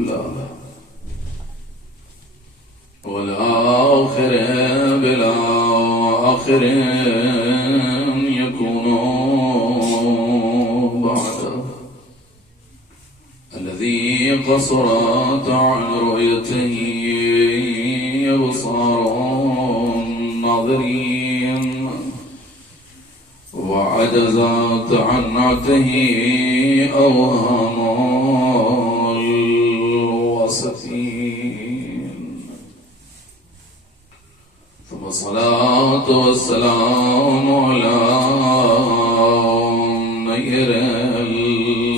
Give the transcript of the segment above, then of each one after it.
الأولى والآخر بالآخر يكون بعده الذي قصرت عن رؤيته أبصار الناظرين وعجزت عن نعته أوهام الواسطين ثم الصلاة والسلام على النير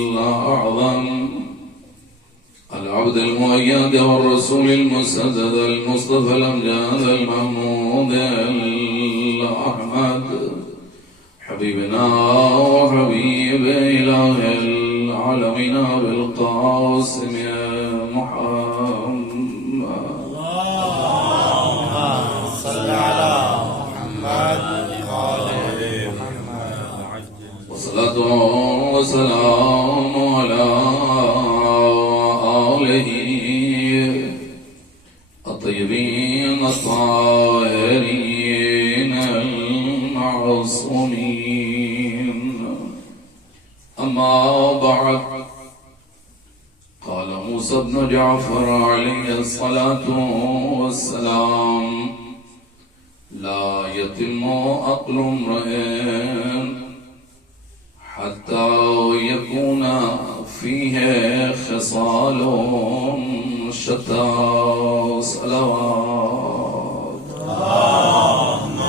الأعظم العبد المؤيد والرسول المسدد المصطفى الأمجاد المحمود الأحمد حبيبنا وحبيب إله العالمين بالقاسم محمد اللهم صل على محمد وآل محمد والصلاة والسلام على آله الطيبين الطاهرين المعصومين أما بعد قال موسى بن جعفر عليه الصلاة والسلام لا يتم عقل امرئ حتى يكون فيه خصال شتى صلوات اللهم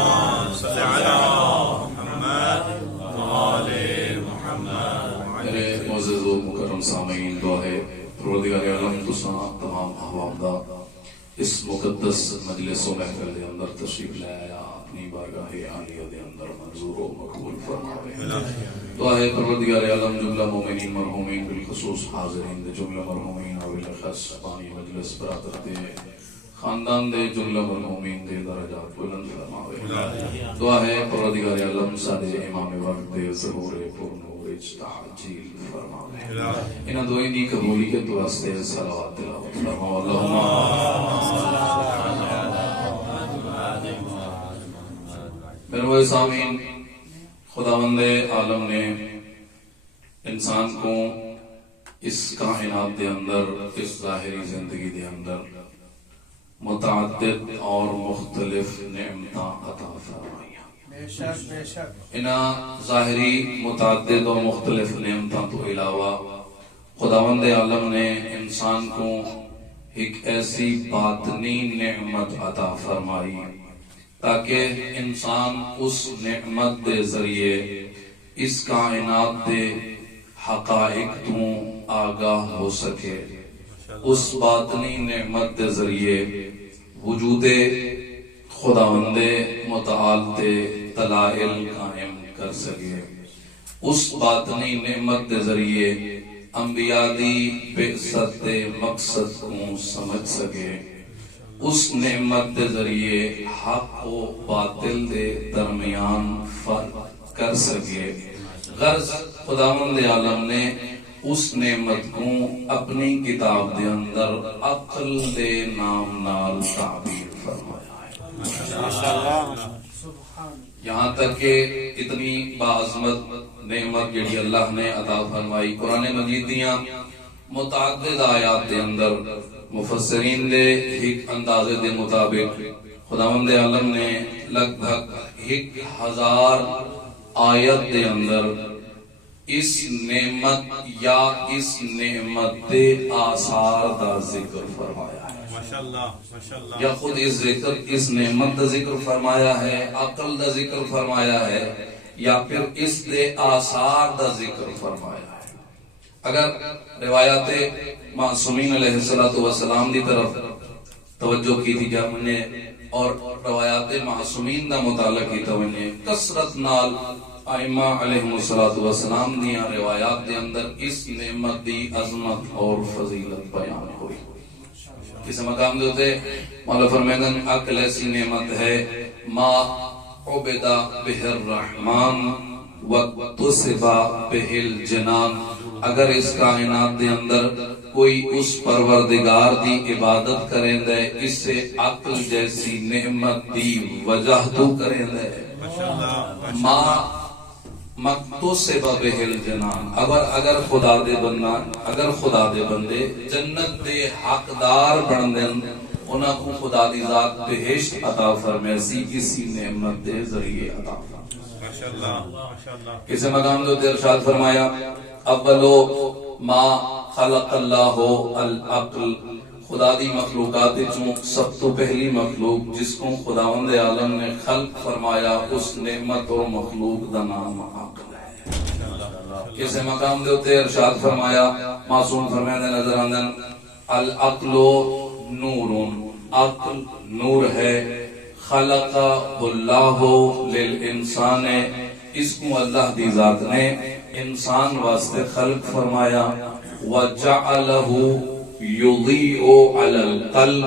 صل على محمد وآل محمد میرے معزز و مکرم سامعین، دعا ہے پروردگار عالم تساں تمام احباب دا اس مقدس مجلس و محفل دے اندر تشریف لے آیا اپنی بارگاہ عالیہ دے اندر منظور و مقبول فرماوے۔ دعا ہے پروردگار عالم جملہ مومنین مرحومین بالخصوص حاضرین دے جملہ مرحومین و بالاخص بانی مجلس برادر دے خاندان دے جملہ مرحومین دے درجات بلند فرماوے۔ دعا ہے پروردگار عالم سارے امام وقت دے ظہور پرنور تعجیل فرماوے۔ انہاں دعائیں دی قبولیت واسطے صلوات تلاوت فرماؤ۔ اللہم میرے سامعین، خداوند عالم نے انسان کو اس کائنات دے اندر، اس ظاہری زندگی دے اندر متعدد اور مختلف نعمتاں عطا فرمائی۔ انہاں ظاہری متعدد اور مختلف نعمتاں تو علاوہ خداوند عالم نے انسان کو ایک ایسی باطنی نعمت عطا فرمائی تاکہ انسان اس نعمت دے ذریعے اس کائنات دے حقائق تو آگاہ ہو سکے، اس باطنی نعمت دے ذریعے وجود خداوند متعال تے دلائل قائم کر سکے، اس باطنی نعمت دے ذریعے انبیاء دی بعثت دے مقصد کو سمجھ سکے، اس نعمت دے ذریعے حق و باطل دے درمیان فرق کر سکے۔ غرض خداوند عالم نے اس نعمت کو اپنی کتاب دے اندر عقل دے نام نال تعبیر فرمایا ہے۔ یہاں تک کہ اتنی باعظمت نعمت جڑی اللہ نے عطا فرمائی، قرآن مجید دیاں متعدد آیات دے اندر مفسرین دے ایک اندازے دے مطابق خداوند عالم نے لگ بھگ 1000 آیت دے اندر اس نعمت یا اس نعمت دے آثار دا ذکر فرمایا ہے۔ یا خود اس نعمت دا ذکر فرمایا ہے، عقل دا ذکر فرمایا ہے، یا پھر اس دے آثار دا ذکر فرمایا ہے۔ اگر روایات معصومین علیہ السلام دی طرف توجہ کی تھی جب نے اور روایات معصومین دا مطالعہ کی تو نے کثرت نال ائمہ علیہ السلام دیاں روایات دے اندر اس نعمت دی عظمت اور فضیلت بیان ہوئی۔ کسی مقام دے ہوتے مولا فرمیدن عقل ایسی نعمت ہے ما عبدہ بہ الرحمن وَاقْتُصِبَ بِهِ الْجَنَانِ، اگر اس کائنات دے اندر کوئی اس پروردگار دی عبادت کریں دے اس سے عقل جیسی نعمت دی وجہ تو کریں دے ما مکتو سے ببہل جنان اگر خدا دے بندے جنت دے حقدار بن دیں انہاں کو خدا دی ذات بہشت عطا فرمیسی اسی نعمت دے ذریعے عطا فرمیسی کسی مقام دو ارشاد فرمایا اولو ما خلق اللہ العقل خدا دی مخلوقات چوں سب تو پہلی مخلوق جس کو خداوند عالم نے خلق فرمایا اس نعمت اور مخلوق دا نام عقل ہے کسی مقام دے تے ارشاد فرمایا معصوم فرمایا نظر آندن العقل نور عقل نور ہے خلق اللہ للانسان اس کو اللہ دی ذات نے انسان واسطے خلق فرمایا وجعلہ یضیء علی القلب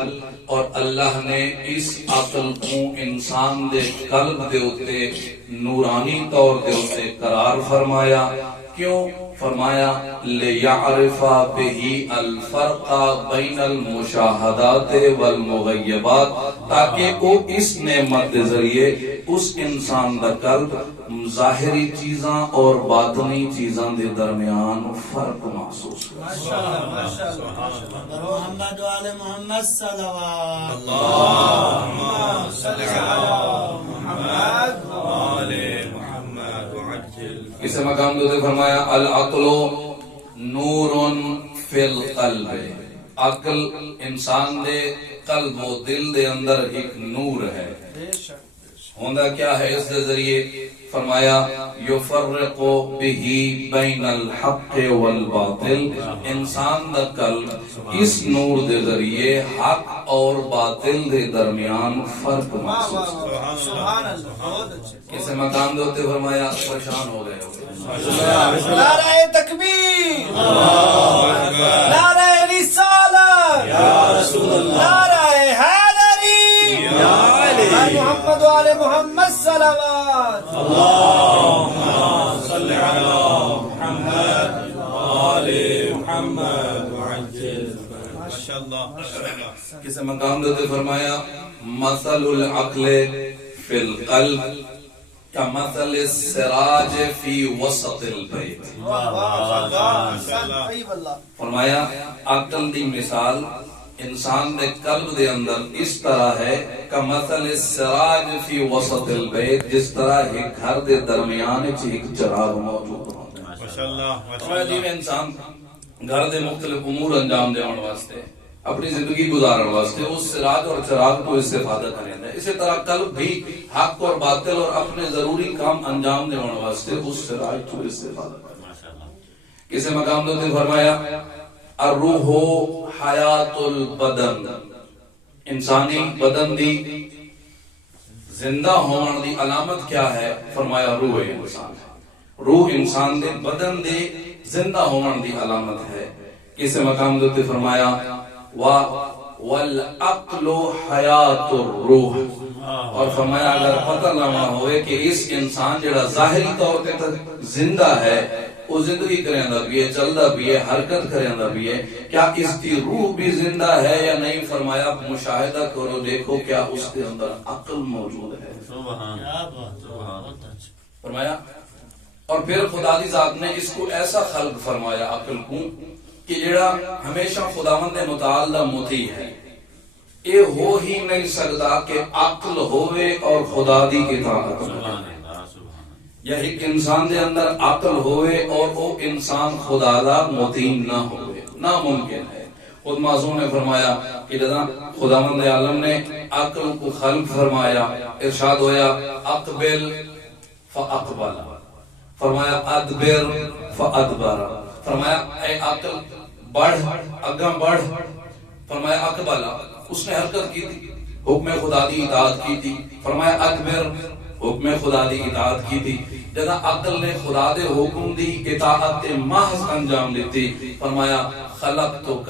اور اللہ نے اس عقل کو انسان دے قلب دے اتے نورانی طور دے اتے قرار فرمایا کیوں فرمایا لِيَعْرِفَ بِهِ الْفَرْقَ بَيْنَ الْمُشَاهَدَاتِ وَالْمُغَيَّبَاتِ تاکہ وہ اس نعمت کے ذریعے اس انسان دا قلب ظاہری چیزاں اور باطنی چیزاں دے درمیان فرق محسوس محمد وعلى محمد صلوات اللهم صل على محمد وعلى محمد وعجل اسے مقام دے فرمایا العقل نور فی القلب عقل انسان دے قلب و دل دے اندر ایک نور ہے ہوندہ کیا ہے اس دے ذریعے فرمایا یفرق بہ بین الحق والباطل انسان دا قلب اس نور دے ذریعے حق اور باطل دے درمیان فرق محسوس سبحان اللہ کسے مقام دوتے فرمایا پریشان ہو گئے نعرہ تکبیر نعرہ رسالت یا رسول اللہ نعرہ حیدری یا علی محمد وعلى محمد صلوات اللهم صل على محمد وعلى محمد وعجل ماشاءاللہ کسے مقام دوتے فرمایا مثل العقل فی القلب كمثل السراج في وسط البيت فرمایا عقل دی مثال انسان دے قلب دے اندر اس طرح ہے كمثل السراج في وسط البيت جس طرح ایک گھر دے درمیان ایک چراغ موجود ہوتا ہے ماشاءاللہ انسان گھر دے مختلف امور انجام دینے واسطے اپنی زندگی گزارنے واسطے اس سراج اور چراغ کو استفادہ کریں دے اسی طرح قلب بھی حق اور باطل اور اپنے ضروری کام انجام دینے واسطے اس سراج کو استفادہ کریں کسی مقام دوتے فرمایا الروح حیات البدن انسانی بدن دی زندہ ہونے دی علامت کیا ہے فرمایا روح انسان ہے روح انسان دے بدن دے زندہ ہونے دی علامت ہے کسی مقام دوتے فرمایا وَالْعَقْلُ حَيَاتُ الروح اور فرمایا اگر پتہ نہ ہوئے کہ اس انسان جڑا ظاہری طور پہ زندہ ہے وہ زندگی کریں بھی ہے چلدا بھی ہے حرکت کریں بھی ہے کیا اس کی روح بھی زندہ ہے یا نہیں فرمایا مشاہدہ کرو دیکھو کیا اس کے اندر عقل موجود ہے فرمایا اور پھر خدا دی ذات نے اس کو ایسا خلق فرمایا عقل کو کہ جڑا ہمیشہ خداوند متعال دا مطیع ہے اے ہو ہی نہیں سکتا کہ عقل ہوئے اور خدا دی اطاعت یا ایک انسان دے اندر عقل ہوئے اور وہ انسان خدا دا مطیع نہ ہوئے ناممکن ہے خود معصوم نے فرمایا کہ جدا خداوند عالم نے عقل کو خلق فرمایا ارشاد ہویا اقبل فاقبل فرمایا ادبر فادبر فرمایا اے عقل بڑھ اگاں بڑھ فرمایا اقبل اس نے حرکت کی تھی حکم خدا دی اطاعت کی تھی فرمایا ادبر حکم خدا دی اطاعت کی تھی جدا عقل نے خدا دے حکم دی اطاعت محض انجام دیتی فرمایا خلقتک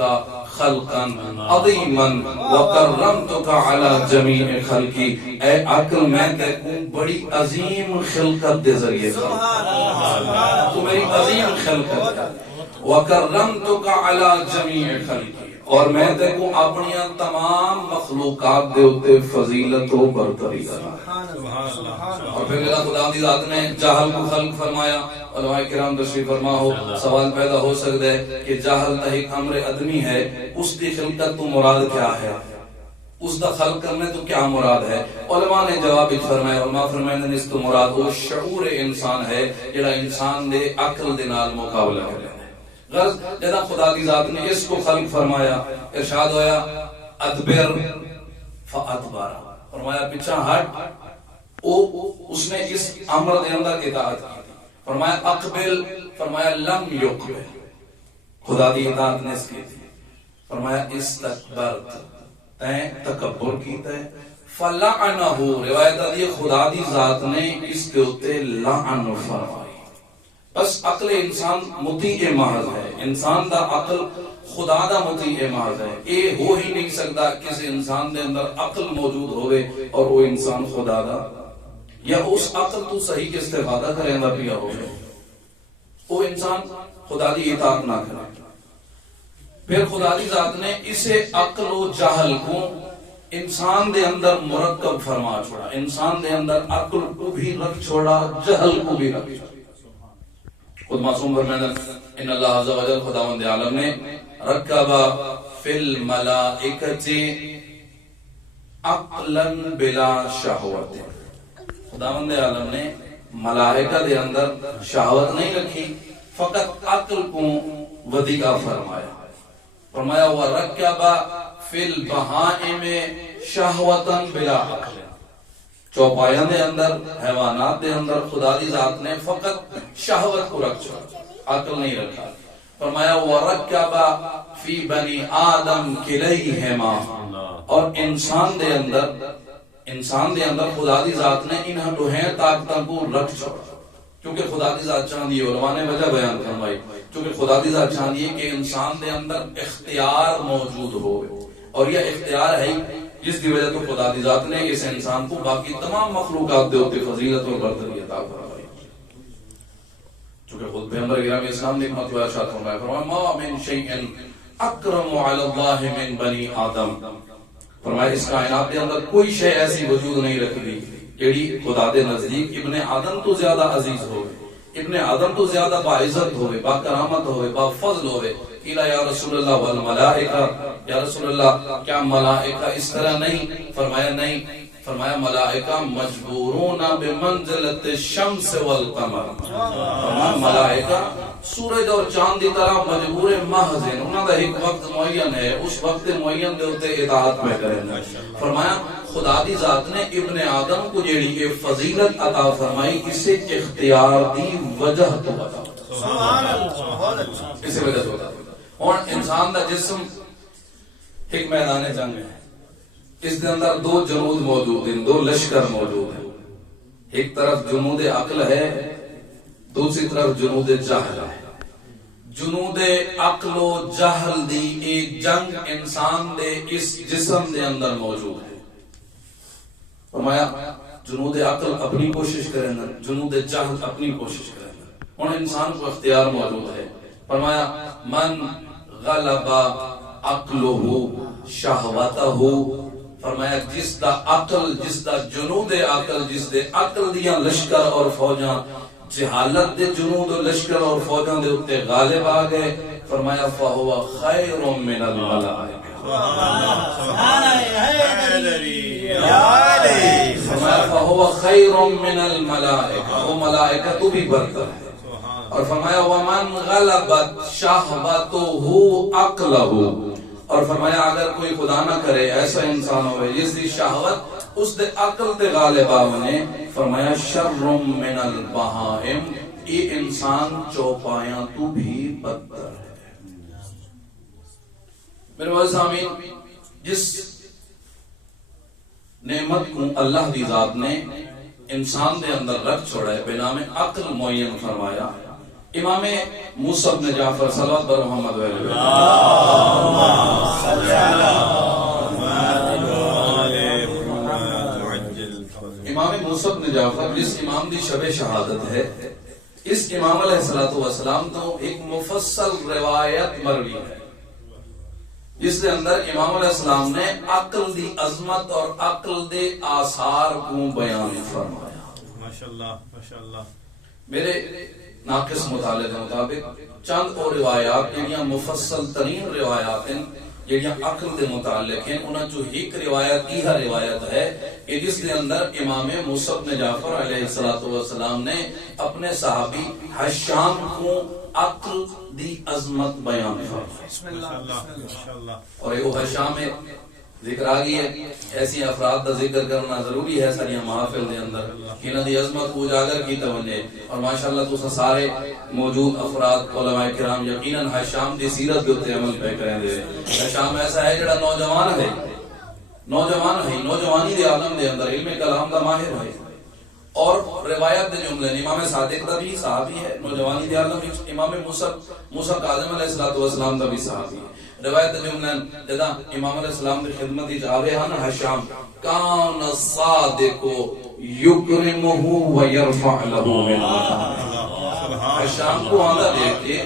خلقا عظیما وکرمتک علی جمیع خلقی اے عقل میں تے کو بڑی عظیم خلقت دے ذریعے تو میری عظیم خلقت وَكَرَّمْتُكَ عَلَى جَمِيعِ خَلْقِي، اور میں تے کو اپنی تمام مخلوقات دے اتے فضیلت و برتری کرا۔ اور پھر اللہ خدا دی ذات نے جہل کو خلق فرمایا۔ علماء کرام تشریف فرما ہو، سوال پیدا ہو سکتا ہے کہ جہل تا ایک امر ادمی ہے، اس کی خلقت تو مراد کیا ہے، اس دا خلق کرنے تو کیا مراد ہے؟ علماء نے جواب فرمایا، علماء فرمائے اس تو مراد وہ شعور انسان ہے جڑا انسان دے عقل دے نال مقابلہ کرے۔ غرض جدا خدا دی ذات نے اس کو خلق فرمایا، ارشاد ہویا ادبر فادبر، فرمایا پیچھے ہٹ، اس نے اس امر دے اندر اطاعت کی۔ فرمایا اقبل، فرمایا لم یقبل، خدا دی اطاعت نے اس کی تھی۔ فرمایا استکبرت، تین تکبر کیتا ہے، فلعنہ، روایت دی خدا دی ذات نے اس کے اوتے لعن فرمائی۔ بس عقل انسان مطیع محض ہے، انسان دا عقل خدا دا مطیع محض ہے۔ اے ہو ہی نہیں سکتا کسی انسان دے اندر عقل موجود ہوئے اور وہ انسان خدا دا یا اس عقل تو صحیح کے استفادہ کریں گا پیا ہوئے، وہ انسان خدا دی اطاعت نہ کرے۔ پھر خدا دی ذات نے اسے عقل و جہل کو انسان دے اندر مرکب فرما چھوڑا، انسان دے اندر عقل کو بھی رکھ چھوڑا، جہل کو بھی رکھ چھوڑا۔ خود معصوم فرمایا ان اللہ عز و جل خداوند عالم نے رکب فی الملائکۃ عقلا بلا شہوت، خداوند عالم نے ملائکہ دے اندر شہوت نہیں رکھی، فقط عقل کو ودیعہ فرمایا۔ فرمایا وَرَكَّبَ فِي الْبَهَائِمِ شَهْوَةً بِلَا عَقْلٍ، چوپایاں دے اندر، حیوانات دے اندر خدا دی ذات نے فقط شہوت کو رکھ چھوڑا، عقل نہیں رکھا۔ فرمایا وَرَكَّبَ فِي بَنِي آدَمْ كِلَيْهِمَا، اور انسان دے اندر خدا دی ذات نے انہاں دوہیں طاقتوں کو رکھ چھوڑا، کیونکہ خدا دی ذات چاہتی ہے، علماء نے وجہ بیان فرمائی، کیونکہ خدا دی ذات چاہتی ہے کہ انسان دے اندر اختیار موجود ہو، اور یہ اختیار ہے جس کی وجہ تو خدا دی ذات نے اس انسان کو باقی تمام مخلوقات دے ہوتے فضیلت اور برتری عطا فرمائی۔ چونکہ خود پیغمبر گرامی اسلام نے ایک مطلب ارشاد فرمایا، فرمایا ما من شیء اکرم علی اللہ من بنی آدم، فرمایا اس کائنات کے اندر کوئی شے ایسی وجود نہیں رکھ دی جیڑی خدا دے نزدیک ابن آدم تو زیادہ عزیز ہوئے، ابن آدم تو زیادہ باعزت ہوئے، با کرامت ہوئے، با فضل ہوئے۔ قیل یا رسول اللہ والملائکہ، یا رسول اللہ کیا ملائکہ اس طرح نہیں؟ فرمایا نہیں، فرمایا ملائکہ مجبورون بمنزلت الشمس والقمر، فرمایا ملائکہ سورج اور چاند دی طرح مجبور محض ہیں، انہاں دا ایک وقت معین ہے، اس وقت معین دے اوتے اطاعت میں کریں گے۔ فرمایا خدا دی ذات نے ابن آدم کو جیڑی یہ فضیلت عطا فرمائی اسے اختیار دی وجہ تو عطا، سبحان اللہ، اسی وجہ تو عطا۔ اور انسان دا جسم ایک میدان جنگ ہے، اس کے اندر دو جنود موجود ہیں، دو لشکر موجود ہیں، ایک طرف جنود عقل ہے، دوسری طرف جنود جہل ہے۔ جنود عقل و جہل دی ایک جنگ انسان دے اس جسم دے اندر موجود ہے۔ فرمایا جنود عقل اپنی کوشش کریں گے، جنود جہل اپنی کوشش کریں گے، اور انسان کو اختیار موجود ہے۔ فرمایا من غلب عقلہ شہوتہ، فرمایا جس دا عقل، جس دا جنود عقل، جس دے عقل دیاں لشکر اور فوجاں جہالت دے جنود و لشکر اور فوجاں دے اتے غالب آ گئے، فرمایا فہو خیر من الملائکہ، فرمایا فہو خیر من الملائکہ، وہ ملائکہ تو بھی برتر ہے۔ اور فرمایا ومن غلبت شہوتہ عقلہ، اور فرمایا اگر کوئی خدا نہ کرے ایسا انسان ہوئے جس دی شہوت اس دے عقل تے غالب آونے، فرمایا شر من البہائم، یہ انسان چوپایاں تو بھی بدتر ہے۔ میرے بھائی سامین، جس نعمت کو اللہ دی ذات نے انسان دے اندر رکھ چھوڑا ہے بنام عقل معین فرمایا، امام موسیٰ بن جعفر صلوات بر محمد وعلیہ امام موسیٰ بن جعفر جس امام دی شب شہادت ہے، اس امام علیہ السلام تو ایک مفصل روایت مروی ہے جس کے اندر امام علیہ السلام نے عقل دی عظمت اور عقل دے آثار کو بیان فرمایا. ماشاءاللہ ماشاءاللہ. میرے ناقص مطالعے کے مطابق چند اور روایات جہاں مفصل ترین روایات ہیں جہاں عقل دے متعلق ہیں انہاں جو ایک روایت کی روایت ہے کہ جس کے اندر امام موسیٰ بن جعفر علیہ السلام نے اپنے صحابی حشام کو عقل دی عظمت بیان فرمائی. اور یہ حشام ذکر آ گئی ہے. ایسی افراد کا ذکر کرنا ضروری ہے ساری محافل دے اندر کہ انہاں دی عظمت کو اجاگر کی توجہ. اور ماشاءاللہ تو سارے موجود افراد علماء کرام یقیناً حشام دی سیرت کے اوپر عمل پہ کریں دے. حشام ایسا ہے جڑا نوجوان ہے نوجوانی دے عالم دے اندر علم کلام دا ماہر ہے اور روایت دے جملے امام صادق دا بھی صحابی ہے. نوجوانی دے عالم امام موسیٰ کاظم علیہ السلام دا بھی صحابی ہے. روایت جملہ جدا امام علیہ السلام کی خدمت ہی آوے ہاں نا حشام کان الصادق یکرمہ ویرفع لہو من مقام. حشام کو آندا دیکھ کے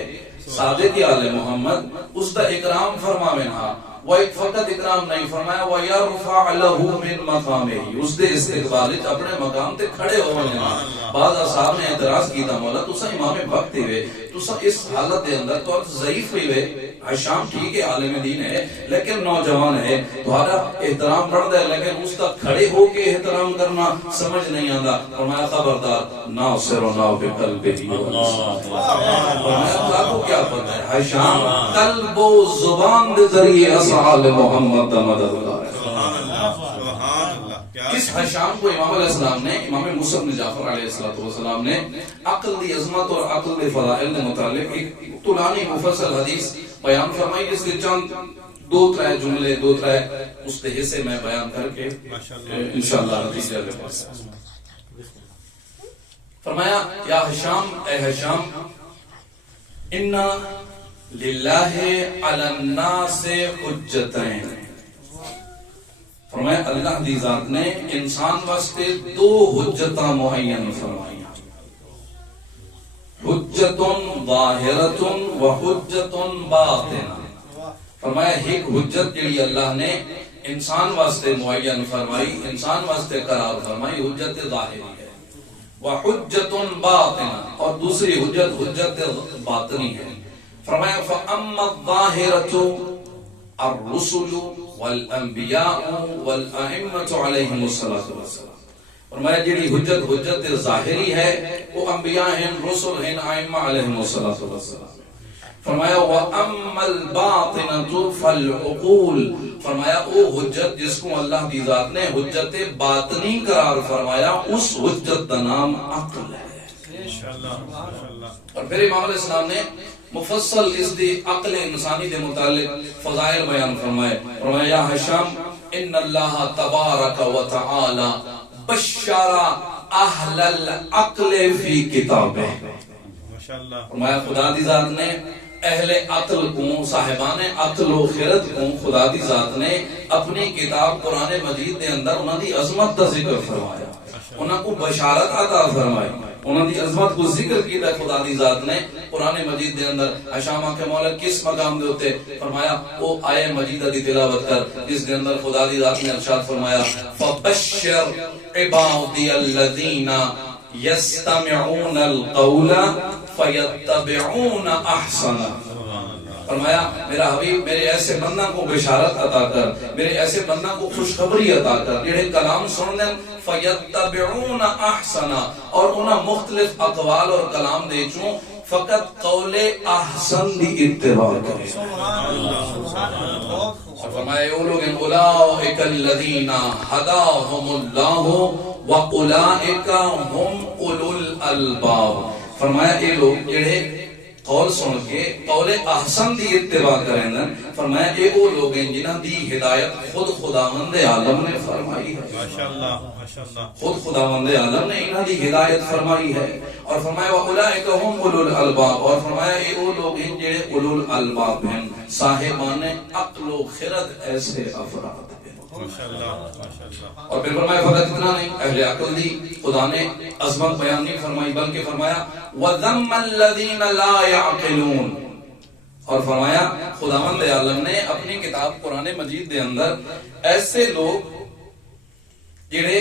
صادق آل محمد اس دا اکرام فرماویں ہاں وہ ایک فقط اکرام نہیں فرمایا وَيَرْفَعْ لَهُ مِن مَقَامِهِ اس دے استقبال اپنے مقام تے کھڑے ہوئے ہیں. بعض اصحاب نے اعتراض کیتا مولا تسا امام وقت ہوئے تسا اس حالت دے اندر تو ضعیف ہوئے. حشام ٹھیک ہے عالم دین ہے لیکن نوجوان ہے تمہارا احترام بڑھتا ہے لیکن اس کا کھڑے ہو کے احترام کرنا سمجھ نہیں آتا. فرمایا خبردار ناصر و ناو بقلبہ فرمایا کو کیا پتہ ہے حشام قلب و زبان دے ذریعے اصحاب محمد دا مددگار ہے. اس حشام کو امام علیہ السلام نے امام موسیٰ بن جعفر علیہ السلام نے عقل دی عظمت اور عقل دی فضائل کے متعلق ایک طولانی مفصل حدیث بیان فرمائی جس کے چند دو ترے جملے دو ترے اس کے حصے میں بیان کر کے انشاءاللہ نتیجہ لے پاس. فرمایا یا حشام اے حشام انا للہ علی الناس حجتین. فرمایا اللہ دی ذات نے انسان واسطے دو حجتاں معین فرمائی حجت ظاہرۃ و حجت باطنہ. فرمایا ایک حجت جڑی اللہ نے انسان واسطے معین فرمائی انسان واسطے قرار فرمائی حجت ظاہری ہے و حجت باطنہ اور دوسری حجت حجت باطنی ہے. فرمایا فاما الظاہرۃ الرسل والانبیاء والائمۃ علیہم الصلاۃ والسلام. فرمایا جڑی حجت ظاہری ہے وہ انبیاء ہیں رسل ہیں ائمہ علیہم الصلاۃ والسلام. فرمایا واما الباطنۃ فالعقول. فرمایا وہ حجت جس کو اللہ کی ذات نے حجت باطنی قرار فرمایا اس حجت کا نام عقل ہے. اور پھر امام علیہ السلام نے مفصل اس دی عقل انسانی دے متعلق فضائل بیان فرمائے. فرمایا یا حشام ان اللہ تبارک و تعالی بشر اہل العقل فی کتابہ. فرمایا خدا دی ذات نے اہل عقل کو صاحبان عقل و خرد کو خدا دی ذات نے اپنی کتاب قرآن مجید دے اندر انہاں دی عظمت کا ذکر فرمایا انہاں کو بشارت عطا فرمائی انہاں دی عظمت کو ذکر کیتا خدا دی ذات نے قرآن مجید دے اندر. حشام کے مولا کس مقام دے ہوتے فرمایا وہ آیے مجیدہ دی تلاوت کر جس دے اندر خدا دی ذات نے ارشاد فرمایا فبشر عبادی الذین یستمعون القول فیتبعون احسنہ. فرمایا میرا حبیب میرے ایسے بندہ کو بشارت عطا کر میرے ایسے بندہ کو خوشخبری عطا کر جڑے کلام سن لیں فیتبعون احسنہ اور انہاں مختلف اقوال اور کلام دے چوں فقط قول احسن دی اتباع کریں. اور فرمایا وہ لوگ اولئک الذین ھداھم اللہ واولئک ھم اولو الالباب. فرمایا یہ لوگ جڑے قول سن کے قول احسن دی اتباع کریں فرمایا یہ وہ لوگ ہیں جنہاں دی ہدایت خود خداوند عالم نے فرمائی ہے. خود خداوند عالم نے انہاں دی ہدایت فرمائی ہے. اور فرمایا اولئک هم اولو الالباب، اور فرمایا یہ وہ لوگ ہیں جڑے اولو الالباب ہیں، صاحبان عقل و خرد ایسے افراد ہیں۔ ماشاءاللہ ماشاءاللہ۔ اور پھر فرمایا فقط اتنا نہیں، اہل عقل دی خدا نے عظمت بیان نہیں فرمائی بلکہ فرمایا وَذَمَّ الَّذِينَ لَا يَعْقِلُونَ، اور فرمایا خداوند عالم نے اپنی کتاب قرآن مجید دے اندر ایسے لوگ جڑے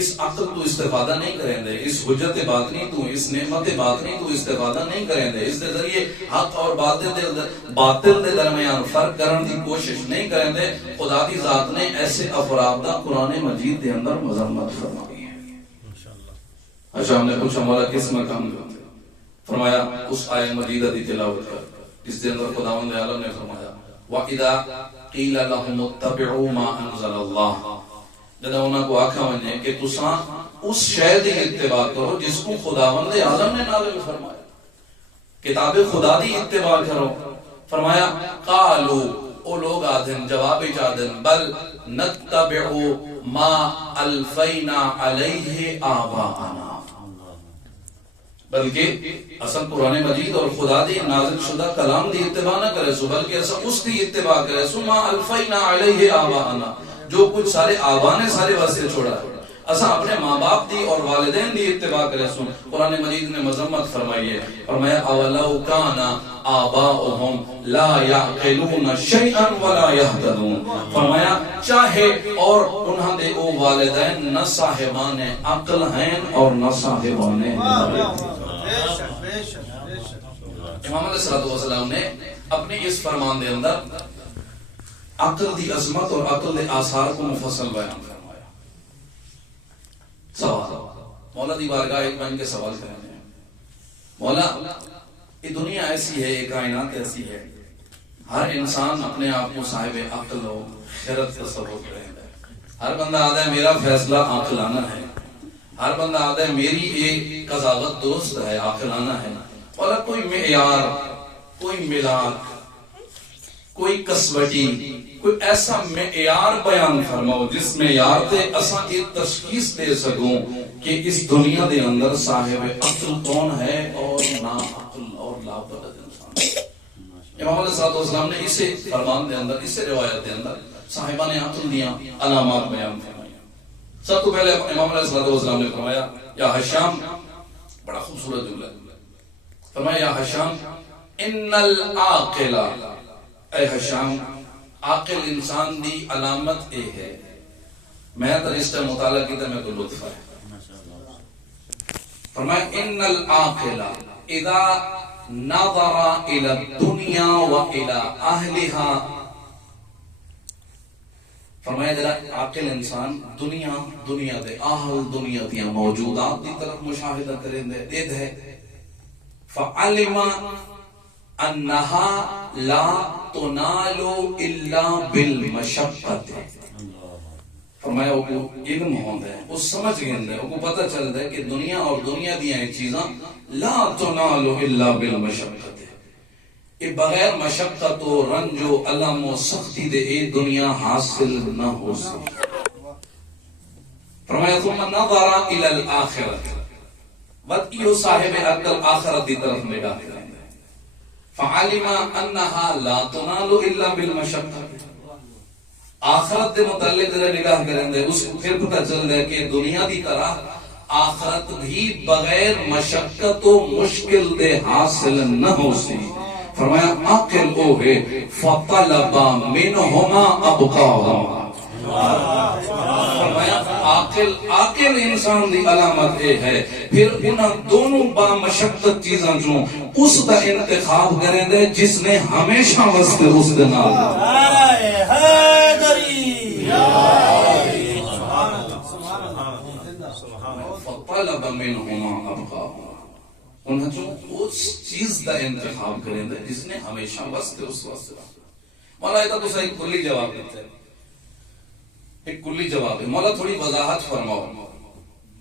اس عقل تو استفادہ نہیں کریں دے، اس حجت باطنی تو، اس نعمت باطنی تو استفادہ نہیں کریں دے، اس دے ذریعے حق اور باطل دے درمیان فرق کرن دی کوشش نہیں کریں دے، خدا دی ذات نے ایسے افراد دا قرآن مجید دے اندر مذمت فرمائی ہے۔ اچھا ہم نے پوچھا مولا کس مقام کرتے، فرمایا اس آیت مجیدہ دی تلاوت کر جس دے اندر خداوند عالم نے فرمایا وَإِذَا قِيلَ لَهُمُ اتَّبِعُوا مَا أَنزَلَ اللَّهُ، جب انہوں کو آکھا ونجے کہ تساں اس شے دی اتباع کرو جس کو خداوند عالم نے نازل فرمایا، کتاب خدا دی اتباع کرو۔ فرمایا قالوا، او لوگ آدھن جواب اجادن بل نتبع ما الفینا علیہ آباءنا، بلکہ اصل قرآن مجید اور خدا دی نازل شدہ کلام دی اتباع نہ کرے سو، بلکہ اصل اس دی اتباع کرے سو ما الفینا علیہ آباءنا، جو کچھ سارے آبا نے سارے واسطے چھوڑا ہے، اسا اپنے ماں باپ دی اور والدین دی اتباع کرے سن۔ قرآن مجید نے مذمت فرمائی ہے، فرمایا اولو کان آباؤہم لا یعقلون شیئا ولا یہتدون، فرمایا چاہے اور انہاں دے او والدین نہ صاحبان عقل ہیں اور نہ صاحبان امام علیہ السلام نے اپنی اس فرمان دے اندر عقل دی عظمت اور عقل دے آثار کو مفصل بیان فرمایا۔ سوال مولا دی بارگاہ ایک بن کے سوال کریں گے، مولا یہ دنیا ایسی ہے، یہ کائنات ایسی ہے، ہر انسان اپنے آپ کو صاحب عقل و خرد تصور کریں گے، ہر بندہ آدھا ہے میرا فیصلہ عاقلانہ ہے، ہر بندہ آدھا ہے میری ایک قضاوت درست ہے عاقلانہ ہے، مولا کوئی معیار، کوئی ملاک، کوئی کسوٹی، کوئی ایسا معیار بیان فرماؤ جس معیار تے اساں ایک تشخیص دے سکوں کہ اس دنیا دے اندر صاحب عقل کون ہے اور نا عقل اور لا بلد انسان۔ امام علیہ السلام نے اسے فرمان دے اندر، اسے روایت دے اندر صاحبان عقل دیاں علامات بیان فرمائی۔ سب تو پہلے امام علیہ السلام نے فرمایا یا حشام، بڑا خوبصورت جملہ فرمایا یا حشام ان العاقل، اے حشام عاقل انسان دی علامت اے ہے، میں تو اس کا مطالعہ کیتا میں کو لطف ہے، فرمایا ان العاقل اذا نظر الى الدنیا و الى اہلها، فرمایا جرا عاقل انسان دنیا دے اہل، دنیا دیا موجودات دی طرف مشاہدہ کریں دے دے فعلم انہا لا تنالو الا بالمشقت، فرمایا وہ کو علم ہوندہ ہے، وہ سمجھ گئندہ ہے، وہ کو پتہ چلتا ہے کہ دنیا اور دنیا دیا ہیں چیزاں لا تنالو الا بالمشقت، یہ بغیر مشقت و رنج و علم و سختی دے اے دنیا حاصل نہ ہو سکتی۔ فرمایا ثم نظر الى الاخرت، بدئیو صاحب عقل آخرت دی طرف نگاہ کریں فعلم انہا لا تنالو الا بالمشقت، آخرت دے متعلق ذرا نگاہ کریں دے اس کو پھر پتہ چل دے کہ دنیا دی طرح آخرت بھی بغیر مشقت و مشکل دے حاصل نہ ہو سی۔ فرمایا عاقل او ہے فطلب منہما ابقاہما، فرمایا عاقل انسان دی علامت اے ہے پھر انہاں دونوں با مشقت چیزاں جو اس دا انتخاب کریں دے جس نے ہمیشہ واسطے اس دے نال فطلب منہما ابقاہما، انہاں جو اس چیز دا انتخاب کریں دے جس نے ہمیشہ واسطے اس واسطے۔ مولا یہ تو صحیح کلی جواب دیتا ہے، ایک کلی جواب ہے، مولا تھوڑی وضاحت فرماؤ،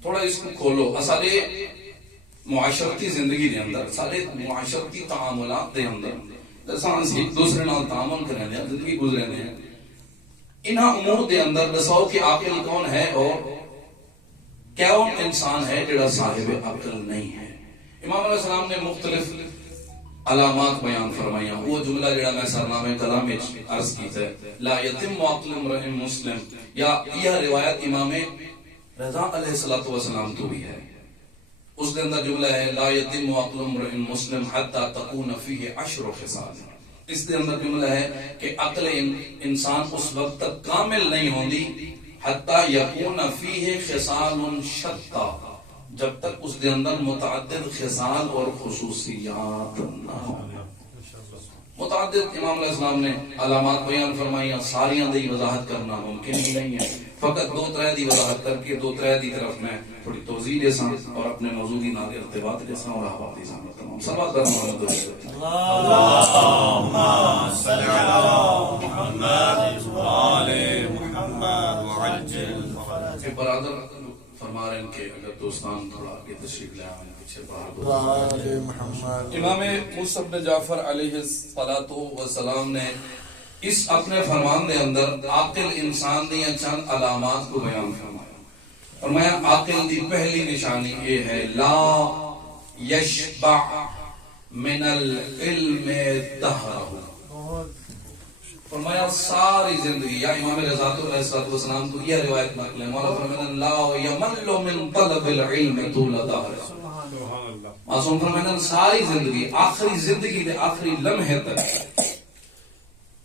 تھوڑا اس کو کھولو۔ سارے معاشرتی زندگی دے اندر، سارے معاشرتی تعاملات دے اندر جیسا ایک دوسرے نال تعامل کریں دے زندگی گزرے دے انہاں امور دے اندر دساؤ کہ عاقل کون ہے اور کون انسان ہے جڑا صاحب عقل نہیں ہے۔ امام علیہ السلام نے مختلف علامات بیان فرمائیاں. وہ جملہ جڑا میں سرنامے کلام وچ عرض کیتا ہے لا یتم عقل امرئ مسلم، یا یہ روایت امام رضا علیہ الصلوۃ والسلام تو بھی ہے. اس کے اندر جملہ ہے لا یتم عقل امرئ مسلم حتی تکون فیہ 10 خصال. اس کے اندر جملہ ہے کہ عقل انسان اس وقت تک کامل نہیں ہوندی حتی یکون فیہ خصال شتى، جب تک اس کے اندر متعدد خصال اور خصوصیات نہ ہوں. متعدد امام علیہ السلام نے علامات بیان فرمائیاں، ساریاں دی وضاحت کرنا ممکن ہی نہیں ہے. فقط 2-3 دی وضاحت کر کے 2-3 دی طرف میں تھوڑی توضیح دے ساں اور اپنے موضوع دی نال ارتباط دے ساں اور احوال دی ساں. تمام صلوات پر محمد اللهم صل على محمد وآل محمد وعجل فرجهم. برادر فرما رہے ہیں کہ اگر دوستان تھوڑا آگے تشریف لے آئیں پیچھے باہر. امام موسیٰ بن جعفر علیہ السلام نے اس اپنے فرمان دے اندر عاقل انسان دی چند علامات کو بیان فرمایا. فرمایا عاقل دی پہلی نشانی یہ ہے لا یشبع من العلم دہرہ. فرمایا ساری زندگی، یا امام رضا علیہ السلام تو یہ روایت نقل ہے، مولا فرمایا لا یمل من طلب العلم طول دہرہ. معصوم فرمایا ساری زندگی، آخری زندگی دے آخری لمحے تک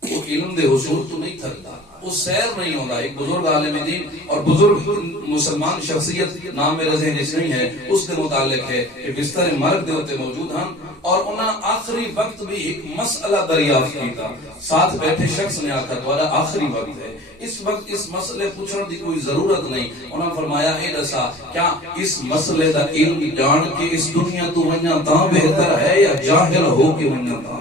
وہ علم دے حصول تو نہیں تھکتا، وہ سیر نہیں ہوتا. ایک بزرگ عالم دین اور بزرگ مسلمان شخصیت نام میرے ذہن اس نہیں ہے، اس کے متعلق ہے کہ بستر مرگ دے ہوتے موجود ہیں اور انہاں آخری وقت بھی ایک مسئلہ دریافت کیتا. ساتھ بیٹھے شخص نے آکھا تمہارا آخری وقت ہے، اس وقت اس مسئلے پوچھنے دی کوئی ضرورت نہیں. انہاں فرمایا اے دسا کیا اس مسئلے دا علم جان کے اس دنیا تو ونیا تاں بہتر ہے یا جاہل ہو کے ونیا تاں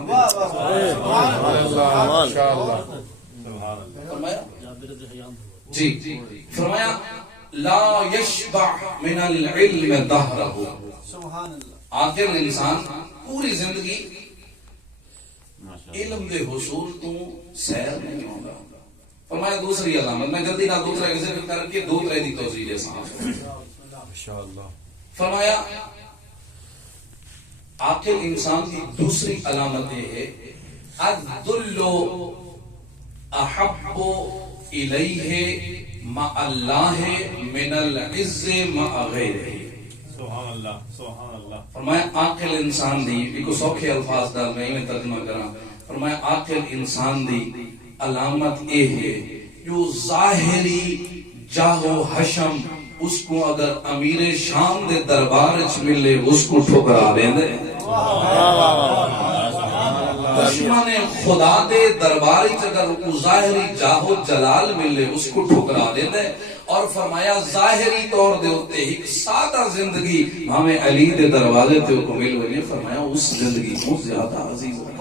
جی. فرمایا لا یشبع من العلم دہرہ. آخر انسان پوری زندگی علم دے حصول تو سیر نہیں ہوگا. فرمایا دوسری علامت، میں جلدی نہ دوسرا ذکر کر کے 2-3 دی توضیح دے ساں. فرمایا عاقل انسان کی دوسری علامت یہ ہے الذل احب الیہ مع اللہ من العز مع غیرہ. سبحان اللہ سبحان اللہ. فرمایا عاقل انسان دی ایک سوکھے الفاظ دار میں انہیں ترجمہ کراں. فرمایا عاقل انسان دی علامت یہ ہے جو ظاہری جاہو حشم اس کو اگر امیر شام دے دربار وچ ملے اس کو ٹھکرا دیندے. دشمن خدا دے دربار وچ اگر ظاہری جاہو جلال ملے اس کو ٹھکرا دیندے. اور فرمایا ظاہری طور دے ہوتے ایک سادہ زندگی ہمیں علی دے دروازے تے کو مل وجے. فرمایا اس زندگی کو زیادہ عزیز ہے.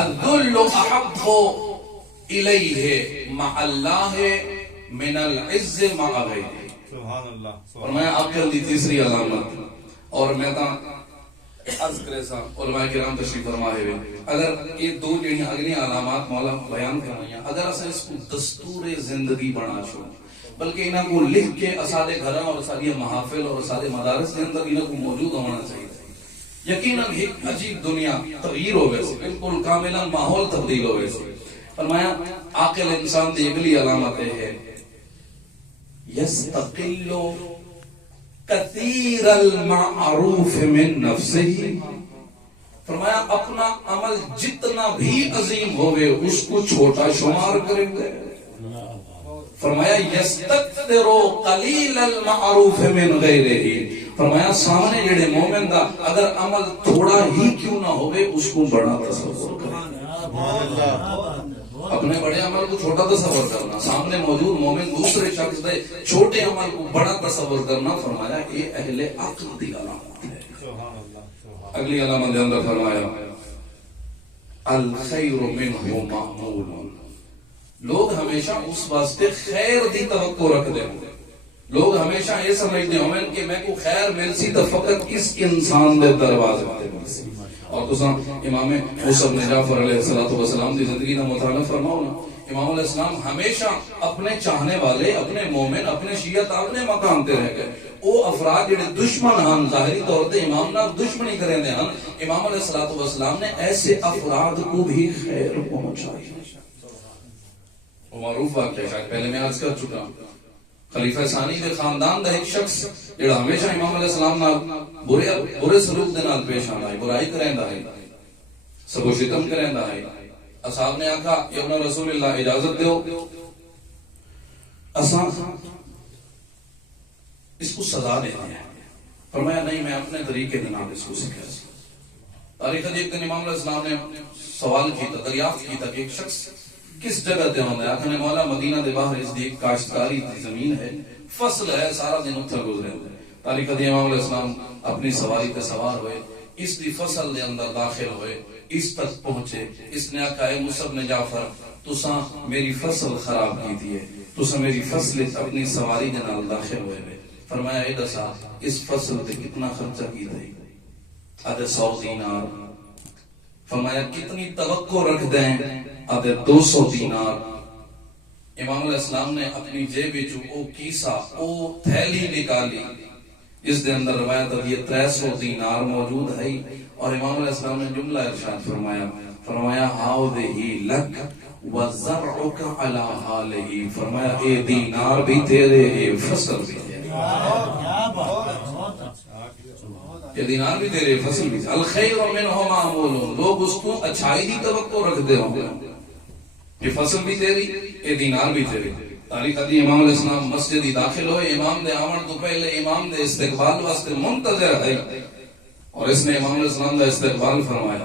الذل احب الیہ مع اللہ من العز مع غیرہ. سبحان اللہ. فرمایا عقل دی تیسری علامت. اور میں تا عرض کرے سا علماء کرام تشریف فرمائے ہوئے اگر یہ 2 جڑی اگلی علامات مولا بیان کرنیاں اگر اسا اس کو دستور زندگی بنا چھو بلکہ انہاں کو لکھ کے اسادے گھراں اور اسادی محافل اور اسادے مدارس کے اندر انہاں کو موجود ہونا چاہیے. یقیناً ایک عجیب دنیا تغییر ہو گئے، بالکل کاملا ماحول تبدیل ہو گئے. فرمایا عاقل انسان دی اگلی علامت ہے یستقل کثیر المعروف من نفسه. فرمایا اپنا عمل جتنا بھی عظیم ہوئے اس کو چھوٹا شمار کریں گے. فرمایا یستکثر قلیل المعروف من غیرہ. فرمایا سامنے جڑے مومن دا اگر عمل تھوڑا ہی کیوں نہ ہوئے اس کو بڑا تصور کریں. اپنے بڑے عمل کو چھوٹا تصور کرنا، سامنے موجود مومن دوسرے شخص دے چھوٹے عمل کو بڑا تصور کرنا. فرمایا یہ اہل عقل دی علامت ہے. اگلی علامت دے اندر فرمایا الخیر منہ معمول. لوگ ہمیشہ اس واسطے خیر دی توقع رکھ دیں. لوگ ہمیشہ یہ سمجھتے ہیں کہ میں کو خیر مل سی تو فقط اس انسان دے دروازے تے مل سی. اور تساں امام موسیٰ بن جعفر علیہ السلام دی زندگی دا مطالعہ فرماؤ نا. امام علیہ السلام ہمیشہ اپنے چاہنے والے، اپنے مومن، اپنے شیعہ اپنے مقام تے رہ گئے. وہ افراد جڑے دشمن ہن ظاہری طور تے امام نال دشمنی کریں دے ہن، امام علیہ الصلوۃ والسلام نے ایسے افراد کو بھی خیر پہنچائی. وہ معروف واقعہ ہے، پہلے میں عرض کر چکا ہوں. خلیفہ ثانی دے خاندان دا ایک شخص جڑا ہمیشہ امام علیہ السلام نال برے سلوک دے نال پیش آنا ہے، برائی کریندا ہے، سب و شتم کریندا ہے. اصحاب نے آکھا یا ابن رسول اللہ اجازت دیو اساں اس کو سزا دیتے ہیں. فرمایا نہیں، میں اپنے طریقے کے نام اس کو سکھا. تاریخ ایک دن امام علیہ السلام نے سوال کیتا، دریافت کیتا کہ ایک شخص کس جگہ تے ہوندا ہے. آکھنے مولا مدینہ دے باہر اس دی کاشتکاری دی زمین ہے، فصل ہے، سارا دن اتھر گزرے ہوئے. تاریخ امام علیہ السلام اپنی سواری تے سوار ہوئے، اس دی فصل دے اندر داخل ہوئے، اس تک پہنچے. اس نے آکھا اے موسی بن جعفر، تساں میری فصل خراب کی ہے، تساں میری فصل اپنی سواری دے نال داخل ہوئے. فرمایا اے دسا اس فصل تے کتنا خرچہ کیتا ہے؟ آدھے 100 دینار. فرمایا کتنی توقع رکھ دیں؟ آدھے 200 دینار. امام علیہ السلام نے اپنی جیب وچوں او کیسا، او تھیلی نکالی، اس دے اندر روایت ہے یہ 300 دینار موجود ہے. اور امام علیہ السلام نے جملہ ارشاد فرمایا ہاؤذہی لک وزرعک علی حالہ. فرمایا اے دینار بھی تیرے، اے فصل بھی تیرے. یہ دینار بھی تیرے، فصل بھی تیرے. الخیر منہ معمول، لوگ اس کو اچھائی دی توقع رکھتے ہوں گے. یہ فصل بھی تیری، یہ دینار بھی تیری. تاریخ دی امام علیہ السلام مسجد داخل ہوئے، امام دے آمن تو پہلے امام دے استقبال واسطے منتظر ہے. اور اس نے امام علیہ السلام کا استقبال فرمایا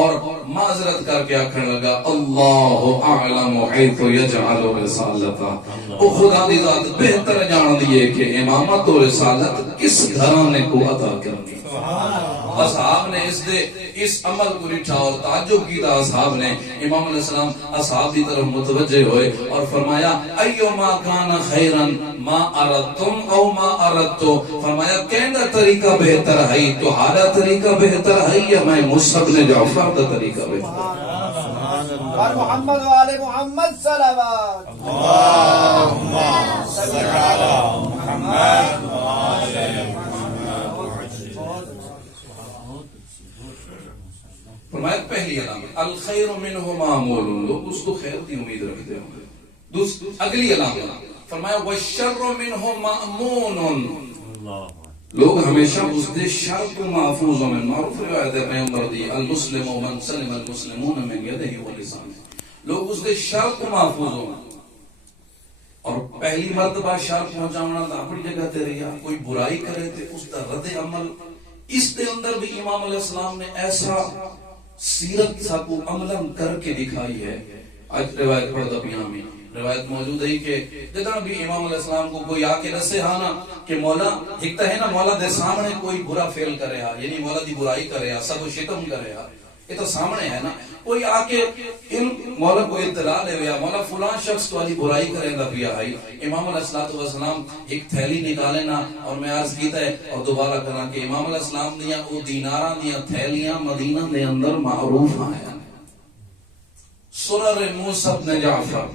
اور معذرت کر کے آکھنے لگا اللہ اعلم حیث یجعل رسالتہ. او خدا دی ذات بہتر جان دیے کہ امامت و رسالت کس گھرانے کو عطا کرنی. اصحاب نے اس عمل کو لٹھا اور تعجب کیتا. اصحاب نے امام علیہ السلام اصحاب کی طرف متوجہ ہوئے اور فرمایا ایما کان خیرا ما اردتم او ما اردتو. فرمایا کیندا طریقہ بہتر ہے، تہاڈا طریقہ بہتر ہے یا میں موسی بن جعفر کا طریقہ بہتر ہے؟ محمد و آل محمد صلوات. اللهم صل على محمد وآل محمد. فرمایا پہلی علامت الخیر منہ معمول، لوگ اس کو خیر کی امید رکھتے ہوں. اگلی علامت فرمایا والشر منہ مأمون، لوگ ہمیشہ اس دے شر کو محفوظ ہیں. معروف روایت ہے پیغمبر دی المسلم من سلم المسلمون من یدہ ولسانہ، لوگ اس دے شر کو محفوظ ہوں. اور پہلی مرتبہ شر پہنچانا تو اپنی جگہ تے رہیا، کوئی برائی کرے تے اس دا رد عمل. اس دے اندر بھی امام علیہ السلام نے ایسا سیرت سا کو عملاً کر کے دکھائی ہے. آج روایت پڑھتا پیاں میں روایت موجود ہے کہ جتنا بھی امام علیہ السلام کو کوئی آکے رسے ہانا کہ مولا ایک ہے نا، مولا دے سامنے کوئی برا فعل کرے ہا، یعنی مولا دی برائی کرے ہا، سب شتم کرے ہا، یہ تو سامنے ہے نا. کوئی آکے ان مولا کو اطلاع لے ویا مولا فلان شخص تو علی برائی کرے دا پیا ہے. امام علیہ السلام ایک تھیلی نکالے نا، اور میں عرض کیتا ہے اور دوبارہ کرنا کہ امام علیہ السلام دیا وہ دیناراں دیا تھیلیاں مدینہ دے اندر معروف ہیں. سرر موسی بن جعفر،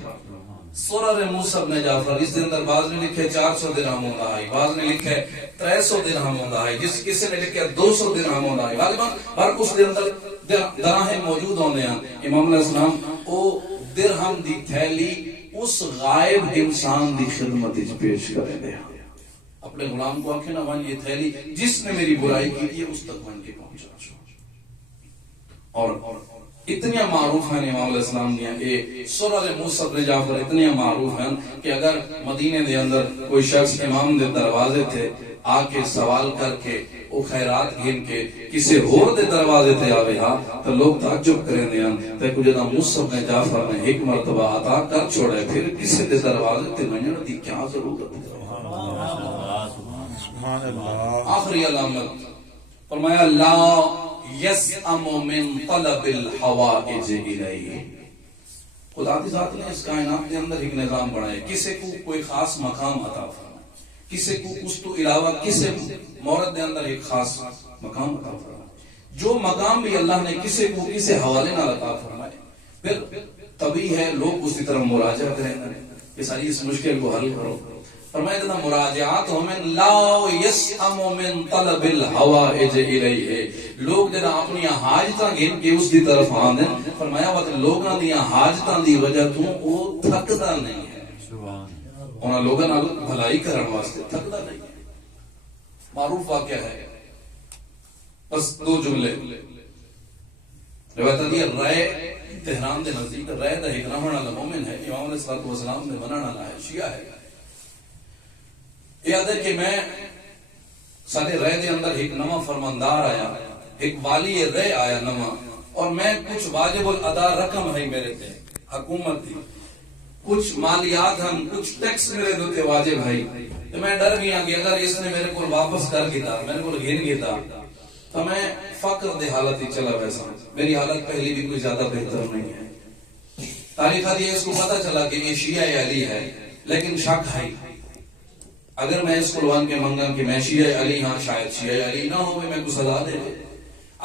سرر موسی بن جعفر، اس دن اندر بعض نے لکھے 400 درہم ہوندا ہے، بعض نے لکھے 300 درہم ہوندا ہے، جس کسی نے لکھے 200 درہم ہوندا ہے. غالباً ہر اس دے اندر دراہم موجود ہوندے ہیں. امام علیہ السلام او درہم دی تھیلی اس غائب انسان دی خدمت وچ پیش کرے دے. اپنے غلام کو آکھے نا ون یہ تھیلی جس نے میری برائی کی تھی اس تک ون کے پہنچا. اور اتنی معروف ہیں امام علیہ السلام دیا اے سرر موسی بن جعفر اتنی معروف ہیں کہ اگر مدینے دے اندر کوئی شخص امام دے دروازے تھے آ کے سوال کر کے او خیرات گھن کے کسی ہور دے دروازے تے آوے ہاں تو لوگ تعجب کریں دے ہیں تے کچھ دا موسی بن جعفر نے ایک مرتبہ عطا کر چھوڑے، پھر کسی دے دروازے تے منجن دی کیا ضرورت ہے. آخری علامت فرمایا لا یسأم من طلب الحوائج الیہ. خدا کی ذات نے اس کائنات کے اندر ایک نظام بنایا، کسی کو کوئی خاص مقام عطا فرمائے، کسی کو اس تو علاوہ کسی مورد کے اندر ایک خاص مقام عطا فرمائے. جو مقام بھی اللہ نے کسی کو کسی حوالے نہ عطا فرمائے، پھر طبیعی ہوئی ہے لوگ اس کی طرف مراجعہ کریں کہ ساری اس مشکل کو حل کرو. فرمایا جاتا مراجعات من لا یسأم من طلب الحوائج الیہ. لوگ جدا اپنی حاجتاں گن کے اس کی طرف آندے. فرمایا وقت لوگاں دی حاجتاں دی وجہ تو او تھکدا نہیں ہے. انہاں لوگاں نال بھلائی کرن واسطے تھکدا نہیں ہے. معروف واقعہ ہے, بس 2 جملے. روایت دی رائے تہران دے نزدیک رائے دا ایک رحمن والا مومن ہے, امام علیہ الصلوۃ والسلام نے منن والا ہے, شیعہ ہے. یاد ہے کہ میں سارے رائے دے اندر ایک نواں فرماندار آیا, ایک والی رائے آیا نواں, اور میں کچھ واجب الادا رقم ہے میرے تے, حکومت دی کچھ مالیات ہم کچھ ٹیکس میرے دوتے واجب ہے. تو میں ڈر گیا کہ اگر اس نے میرے کو واپس کر گیا, میرے کو گھن گیا, تو میں فقر دے حالت ہی چلا ویسا. میری حالت پہلی بھی کوئی زیادہ بہتر نہیں ہے. تاریخ دی اس کو پتا چلا کہ یہ شیعہ علی ہے, لیکن شک ہے اگر میں اس قرآن کے منگا کہ میں شیعہ علی ہاں شاید شیعہ علی نہ ہو میں کو سزا دے دے.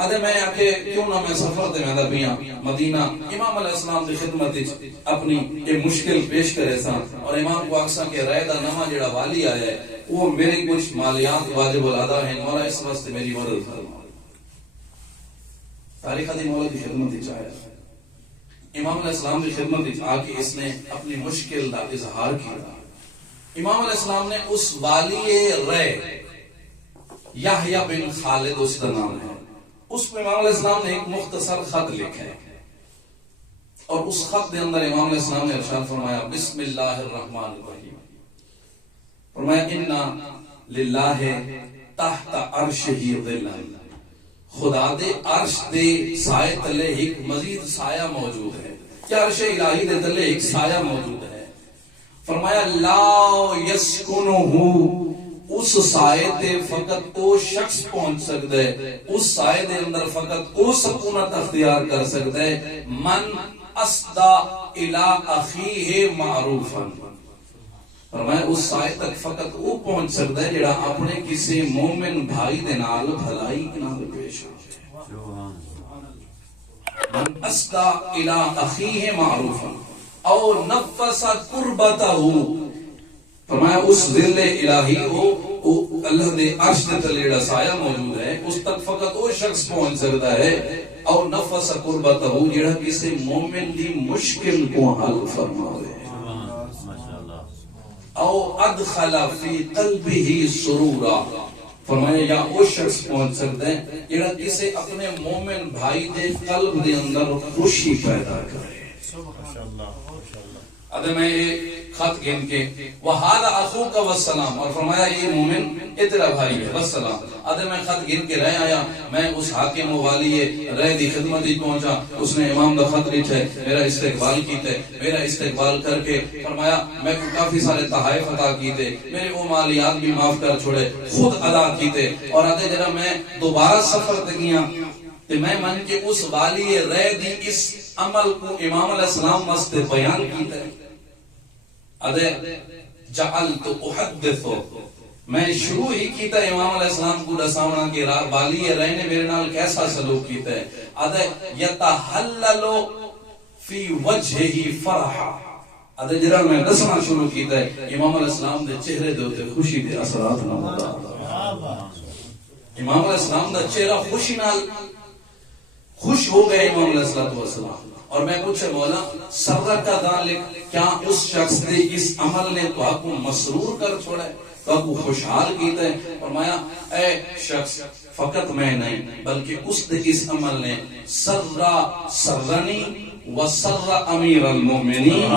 آدھے میں آکے کیوں نہ میں سفر دے میں دبیاں مدینہ امام علیہ السلام دی خدمت اپنی یہ مشکل پیش کرے سا, اور امام کو اکساں کے رائے دا نواں جڑا والی آیا ہے وہ میری کچھ مالیات واجب الادا ہیں, مولا اس واسطے میری مدد فرما. تاریخ دی مولا دی خدمت چاہیا, امام علیہ السلام دی خدمت آ کے اس نے اپنی مشکل دا اظہار کیا. امام علیہ السلام نے اس والی رائے یحییٰ بن خالد اس کا نام ہے, اس پر امام علیہ السلام نے ایک مختصر خط لکھا ہے, اور اس خط کے اندر امام علیہ السلام نے ارشاد فرمایا بسم اللہ الرحمن الرحیم. فرمایا انا للہ تحت عرشہ ظل, خدا دے عرش دے سائے تلے ایک مزید سایہ موجود ہے, کیا عرش الہی دے تلے ایک سایہ موجود ہے. فرمایا لا یسکنہ, اس سائے تے فقط او شخص پہنچ سکتا ہے, اس سائے دے اندر فقط او سکونت اختیار کر سکتا ہے من اسدا الی اخیہ معروفا. فرمایا اس سائے تک فقط او پہنچ سکتا ہے جڑا اپنے کسی مومن بھائی دے نال بھلائی کے نال پیش آئے. من اسدا الی اخیہ معروفا او نفس قربتہ, فرمایا اس ذل الہی او اللہ دے عرش دے تلے جڑا سایہ موجود ہے اس تک فقط وہ شخص پہنچ سکتا ہے, او نفس قربتہ جڑا کسی مومن دی مشکل کو حل فرماوے, او ادخل فی قلبہ سرورا. فرمایا یا وہ شخص پہنچ سکتا ہے جڑا کسی اپنے مومن بھائی دے قلب دے اندر خوشی پیدا کرے. ادھے میں یہ خط گن کے وَهَذَا أَخُوكَ وَالسَّلَامُ, اور فرمایا یہ مومن یہ تیرا بھائی ہے والسلام. ادھے میں خط گن کے رہ آیا, میں اس حاکم و والی رہ دی خدمت ہی پہنچا, اس نے امام دا خط لکھا ہے, میرا استقبال کیتے, میرا استقبال کر کے فرمایا میں کو کافی سارے تحائف عطا کیتے, میرے وہ مالیات بھی معاف کر چھوڑے, خود ادا کیتے. اور ادھے جرا میں دوبارہ سفر تے گیا تو میں من کے اس والی رہ دی اس عمل کو امام علیہ السلام واسطے بیان کیتے. ادھے جعلت احدثو, میں شروع ہی کیتا امام علیہ السلام کو دساونا کہ والی رہ نے میرے نال کیسا سلوک کیتا ہے. ادھے یتحللو فی وجہہ فرحا, ادھے جرا میں دسنا شروع کیتا ہے امام علیہ السلام دے چہرے دے اوتے خوشی دے اثرات نمودار. امام علیہ السلام دا چہرہ خوشی نال خوش ہو گئے امام علیہ السلام. اور میں پوچھے مولا سرہ کا ذالک, کیا اس شخص نے اس عمل نے تو آپ کو مسرور کر چھوڑا ہے, تو آپ کو خوشحال کیتا ہے. فرمایا اے شخص فقط میں نہیں بلکہ اس نے اس عمل نے سرنی وسر امیر المومنین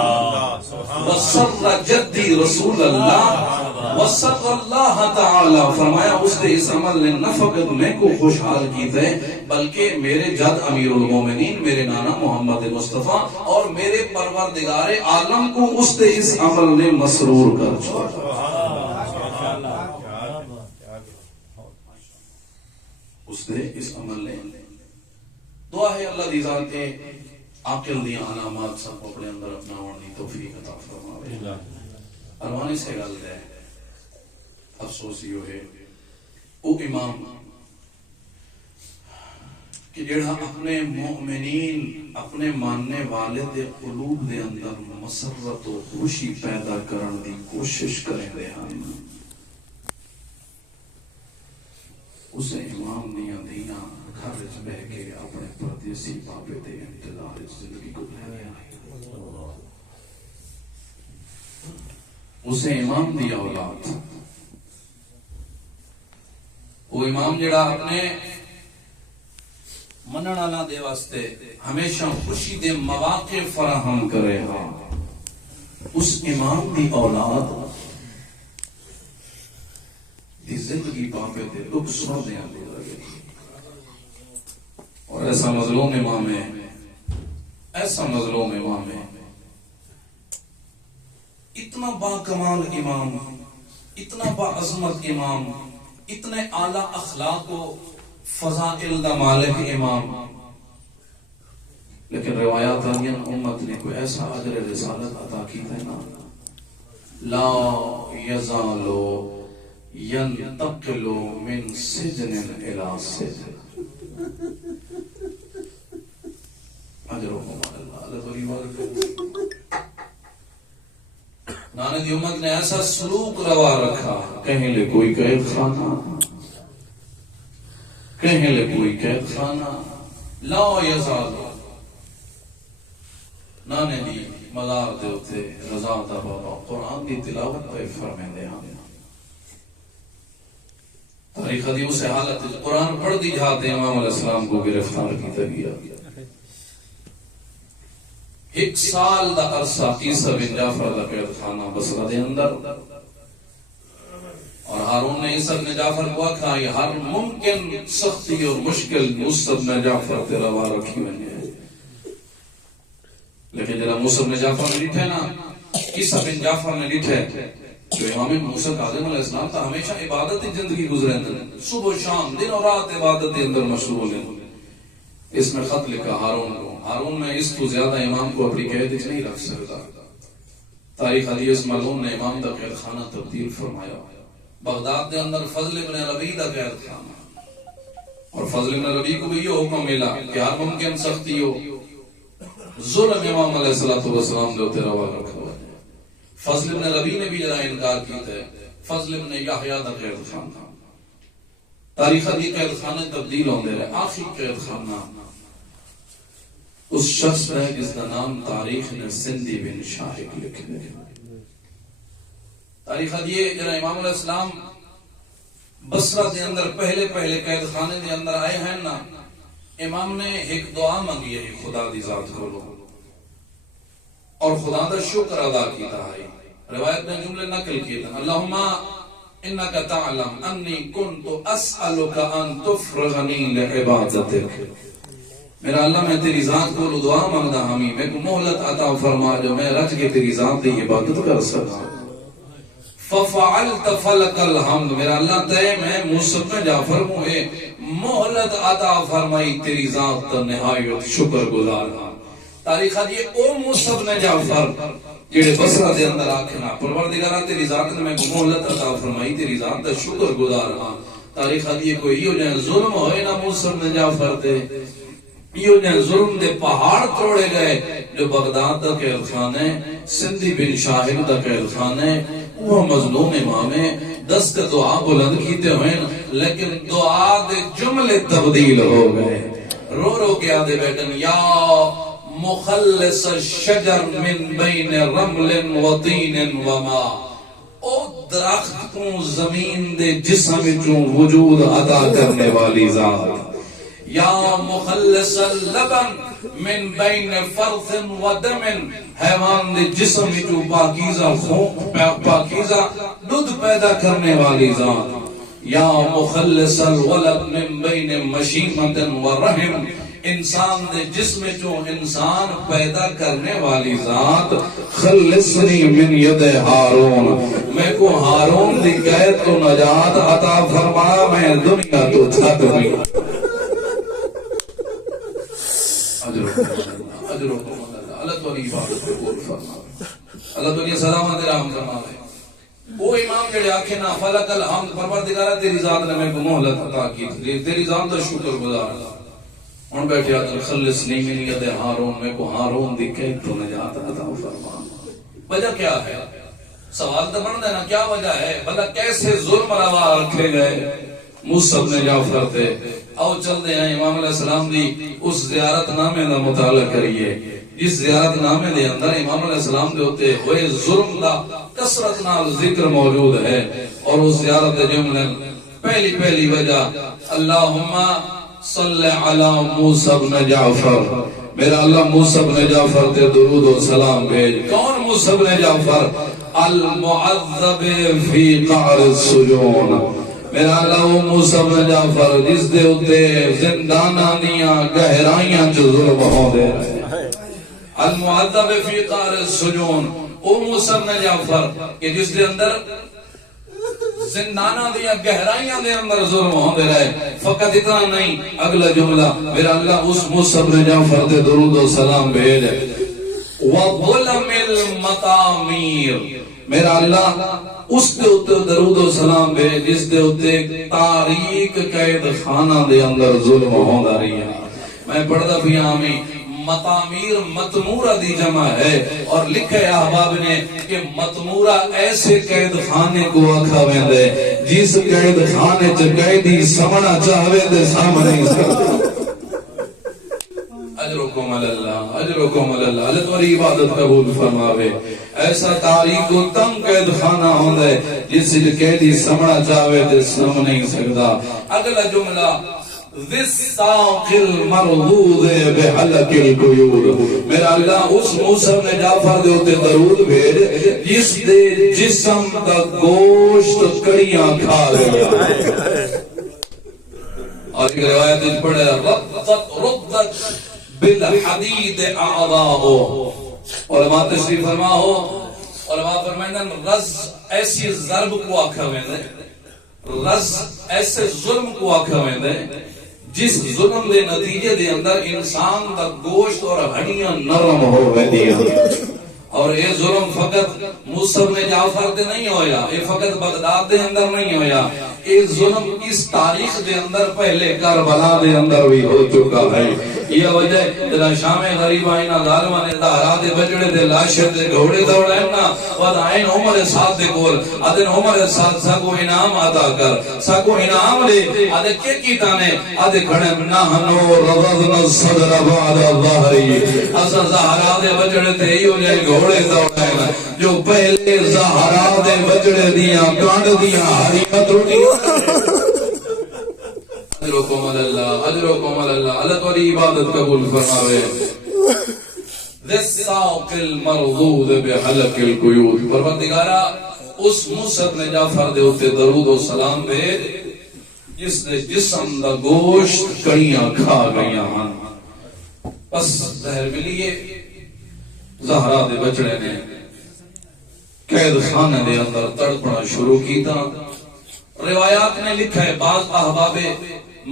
وسر جدی رسول اللہ وسر اللہ تعالی. فرمایا اس نے اس عمل نے نہ فقط میں کو خوشحال کیتا ہے بلکہ میرے جد امیر المومنین میرے نانا محمد مصطفیٰ اور میرے پروردگار عالم کو اس نے اس عمل نے مسرور کر چھوڑا. اس نے اس عمل نے دعا ہے اللہ دی ذات کے عاقل دی علامات سب اپنے اندر اپنا ورنی توفیق عطا فرماوے. ارمانی سے گل ہے, افسوس یہ ہے او امام کہ جڑا اپنے مومنین اپنے ماننے والے دے قلوب دے اندر مسرت و خوشی پیدا کرن دی کوشش کریں دے ہن اسے امام دیاں دیاں گھر وچ بیٹھ کے اپنے پردیسی بابے دے انتظار زندگی گزارے اسے امام دی اولاد وہ امام جڑا اپنے منن والا دے واسطے ہمیشہ خوشی دے مواقع فراہم کرے ہاں اس امام دی اولاد دی زندگی بابے دے دکھ سن دے اور ایسا مظلوم امام ہے ایسا مظلوم امام ہے اتنا با کمال امام اتنا با عظمت امام اتنے اعلی اخلاق و فضائل دا مالک امام لیکن روایات آنین امت نے کوئی ایسا اجر رسالت عطا کی ہے نا لا یزالو ینتقلو من سجن الى سجن اجرہم اللہ اللہ بری بات نانے دی امت نے ایسا سلوک روا رکھا کہیں لے کوئی قید خانہ کہیں لے کوئی قید خانہ لا یزالو نانے دی مزار دے ہوتے رضا دا بابا قرآن دی تلاوت پہ فرمین دے ہاں تاریخ دی اسے حالت قرآن پڑھ دی جاتے امام علیہ السلام کو گرفتار کی تگیا ایک سال دا عرصہ عیسیٰ بن جعفر دا قید خانہ بصرہ دے اندر اور ہارون نے عیسیٰ بن جعفر کو کہا یہ ہر ممکن سختی اور مشکل موسیٰ بن جعفر تیرا وہاں رکھی ہوئی ہے لیکن جنہا موسیٰ بن جعفر نے لٹھے نا عیسیٰ بن جعفر نے لٹھے جو امام موسیٰ کاظم علیہ السلام تا ہمیشہ عبادت زندگی گزرے ہیں صبح و شام دن اور رات عبادت کے اندر مشغول ہیں اس میں خط لکھا ہارون کو ہارون میں اس تو زیادہ امام کو اپنی قید نہیں رکھ سکتا تاریخ حدیث معلوم نے امام دا قید خانہ تبدیل فرمایا بغداد دے اندر فضل ابن ربیع دا قید خانہ اور فضل ابن ربیع کو بھی یہ حکم ملا کہ ہر ممکن سختی ہو ظلم امام علیہ السلام دے ہوتے روا رکھا ہوا ہے فضل ابن ربیع نے بھی جرا انکار کیتا ہے فضل ابن یحییٰ دا قید خانہ تاریخ دی قید خانے تبدیل ہوندے رہے آخری قید خانہ اس شخص ہے جس کا نام تاریخ نے سندھی بن شاہق لکھے تاریخ دی جرا امام علیہ السلام بصرہ دے اندر پہلے قید خانے دے اندر آئے ہیں نا امام نے ایک دعا مانگی ہے خدا دی ذات کو لو اور خدا دا شکر ادا کیتا ہے روایت میں جملے نقل کیتا اللہم انکا تعلم انی کنت اسألک ان تفرغنی لعبادتک میرا اللہ میں تیری ذات کو لو دعا مانگدا ہمیں میں کو مہلت عطا فرما جو میں رج کے تیری ذات دی عبادت کر سکا ففعلت فلک الحمد میرا اللہ تے میں موسیٰ بن جعفر موئے مہلت عطا فرمائی تیری ذات تا نہایت شکر گزار تاریخ یہ او موسیٰ بن جعفر جڑے بصرہ دے اندر آکھنا پروردگارہ تیری ذات نے میں مہلت عطا فرمائی تیری ذات تا شکر گزار تاریخ یہ کوئی یہ جائیں ظلم ہوئے نا موسیٰ بن جعفر تے یہ جائیں ظلم دے پہاڑ توڑے گئے جو بغداد دا قید خانے سندھی بن شاہق دا قید خانے وہ مظلوم امام دست دعا بلند کیتے ہوئے لیکن دعا دے جملے تبدیل ہو گئے رو رو کے آدھے بیٹن یا مخلص الشجر من بین رمل و طین و ما او درخت کو زمین دے جسم چوں وجود عطا کرنے والی ذات یا مخلص اللبن من بین فرث و دم حیوان دے جسم جو پاکیزہ دودھ پیدا کرنے والی ذات یا مخلص الولد من بین مشیمت و رحم انسان دے جسم جو انسان پیدا کرنے والی ذات خلصنی من ید ہارون میں کو ہارون دی قید تو نجات عطا فرما میں دنیا تو چھت ہوئی اللہ تو نہیں عبادت کو قبول فرمائے اللہ تو نہیں سلامت رحم فرمائے وہ امام جڑے آکھے نا فلک الحمد پروردگارہ تیری ذات نے میں کو مہلت عطا کی تیری ذات دا شکر گزار ہن بیٹھے آدھر خلصنی من ید ہارون، میں کو ہارون دی قید تو نجات عطا فرما۔ وجہ کیا ہے؟ سوال تو بن دینا کیا وجہ ہے؟ بھلا کیسے ظلم روا رکھے گئے؟ موسیٰ بن جعفر تھے۔ آؤ چل دے ہیں امام علیہ السلام دی اس زیارت نامے دا مطالعہ کریے، جس زیارت نامے دے اندر امام علیہ السلام دے ہوتے ہوئے ظلم دا کثرت نال ذکر موجود ہے۔ اور اس زیارت جملے پہلی وجہ اللہم صلی علی موسیٰ بن جعفر، میرا اللہ موسیٰ بن جعفر تے درود و سلام بھیج۔ کون موسیٰ بن جعفر؟ المعذب فی قعر السجون، میرا اللہ وہ موسیٰ بن جعفر جس دے ہوتے زندانہ دیاں گہرائیاں جو ظلم ہوں دے رہے۔ المعذب فی قعر السجون، وہ موسیٰ بن جعفر کہ جس دے اندر زندانہ دیا گہرائیاں دے اندر ظلم ہوندے رہے۔ فقط اتنا نہیں، اگلا جملہ میرا اللہ اس موسیٰ بن جعفر دے درود و سلام بھیج۔ وَظُلَمِ الْمَطَامِيرِ، میرا اللہ اس دے اتے درود و سلام بھیج جس دے اتے تاریک قید خانہ دے اندر ظلم ہوندا رہی ہے۔ میں پڑھدا بھی آمی مطامیر مطمورہ دی جمع ہے، اور لکھے احباب نے کہ مطمورہ ایسے قید خانے کو آکھا ویندے جس قید خانے چ قیدی سمنا چاہوے دے سامنے ہی سکتا۔ اجرکم اللہ، اجرکم اللہ، اللہ تمہاری عبادت قبول فرماوے۔ ایسا تاریک و تنگ قید خانہ ہوندہ ہے جس سے قیدی سمنا چاہوے دے سامنے ہی سکتا۔ اگلا جملہ ذِسَّاقِ الْمَرْغُوذِ بِحَلَقِ الْقُیُودِ، میرا اللہ اس موسیٰ بن جعفر دے ہوتے درود بھیج جس دے جسم دا گوشت کڑیاں کھا گیا۔ اور ایک روایت اس پڑھے رُدَّتْ بِالْحَدِيدِ أَعْضَاؤُ، علماء تشریف فرما ہو، علماء فرمائیں رز ایسی ضرب کو آکھا ویندے، رز ایسے ظلم کو آکھا ویندے جس ظلم دے نتیجے دے اندر انسان دا گوشت اور ہڈیاں نرم ہو ویندیاں۔ اور یہ ظلم فقط موسیٰ بن جعفر دے نہیں ہویا، یہ فقط بغداد دے اندر نہیں ہویا، یہ ظلم اس تاریخ دے اندر پہلے کربلا دے اندر بھی ہو چکا ہے۔ یہ وجہ جدا شام غریب آئینا ظالمہ نے دہرا دے بجڑے دے لاشے دے گھوڑے دوڑائنا ود آئین عمر ساتھ دے گول ادن عمر ساتھ ساکو انعام عطا کر، ساکو انعام لے ادھے کے کیتانے ادھے کھڑے نحنو رضضنا الصدر بعد الظہری، اسا زہرا دے بجڑے تے ہی ہو جائے گھوڑے دوڑائنا جو پہلے زہرا دے بجڑے دیاں کانڈ دیاں حریمت روٹیاں۔ اجرکم اللہ، اجرکم اللہ، اللہ تمہاری عبادت قبول فرماوے۔ ذِسَّاقِ الْمَرْغُوذِ بِحَلَقِ الْقُیُودِ، پروردگارہ اس موسیٰ بن جعفر دے ہوتے درود و سلام بھیج جس نے جسم دا گوشت کڑیاں کھا گئیاں ہن۔ بس زہر ملیے زہرا دے بچڑے نے قید خانے دے اندر تڑپنا شروع کیتا۔ روایات نے لکھا ہے، بعض احباب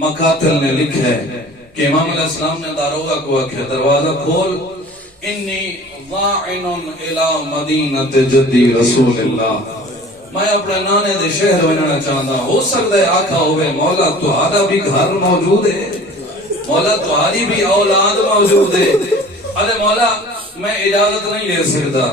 مقاتل نے لکھا ہے کہ امام علیہ السلام نے داروغہ کو آکھا دروازہ کھول، انی ضاعن الى مدینت جدی رسول اللہ، میں اپنے نانے دے شہر بنانا چاہتا ہوں۔ ہو سکتا ہے آکھا ہوئے مولا تہاڈا بھی گھر موجود ہے، مولا تہاری بھی اولاد موجود ہے، ارے مولا میں اجازت نہیں لے سکتا،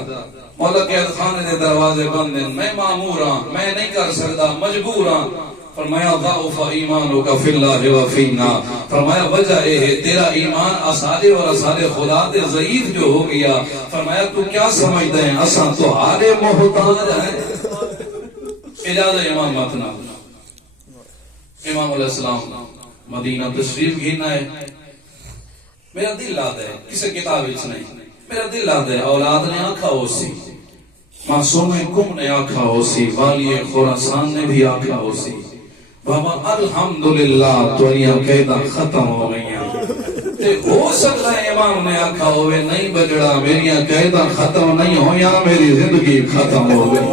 مولا قید خانے دے دروازے بند ہیں، میں معمور ہاں، میں نہیں کر سکتا، مجبور ہاں۔ فرمایا ضعف ایمانک فی اللہ و فینا، فرمایا وجہ یہ ہے تیرا ایمان اسارے اور اسارے خدا دے ضعیف جو ہو گیا۔ فرمایا تو کیا سمجھتے ہیں اساں تو ہارے محتاج ہیں، اجازت امامت نہ۔ امام علیہ السلام مدینہ تشریف گھینا ہے، میرا دل آدھا ہے، کسی کتاب اچھ نہیں، میرا دل آدھا ہے اولاد نے آنکھا ہو سی، معصوم کم نے آنکھا ہو سی، والی خوراسان نے بھی آنکھا ہو سی، بابا الحمدللہ توریاں قیدہ ختم ہو گئی ہیں۔ تے ہو سکتا ہے امام نے آنکھا ہوئے نہیں بجڑا میریاں قیدہ ختم نہیں ہویا، میری زندگی ختم ہو گئی۔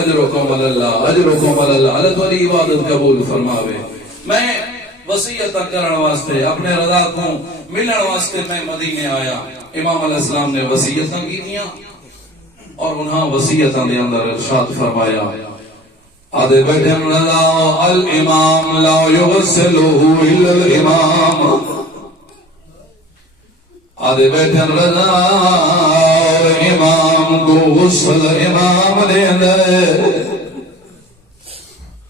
اجرکم اللہ، اجرکم اللہ، اللہ تمہاری عبادت قبول فرماوے۔ میں وصیت کرن واسطے اپنے رضا کو ملن واسطے میں مدینے آیا، امام علیہ السلام نے وصیتاں کی دیا اور انہاں وصیتاں دے اندر ارشاد فرمایا آدھے بیٹھن رضا الامام لا یغسلہ الا الامام آدھے بیٹھن رضا امام کو غسل امام لے دے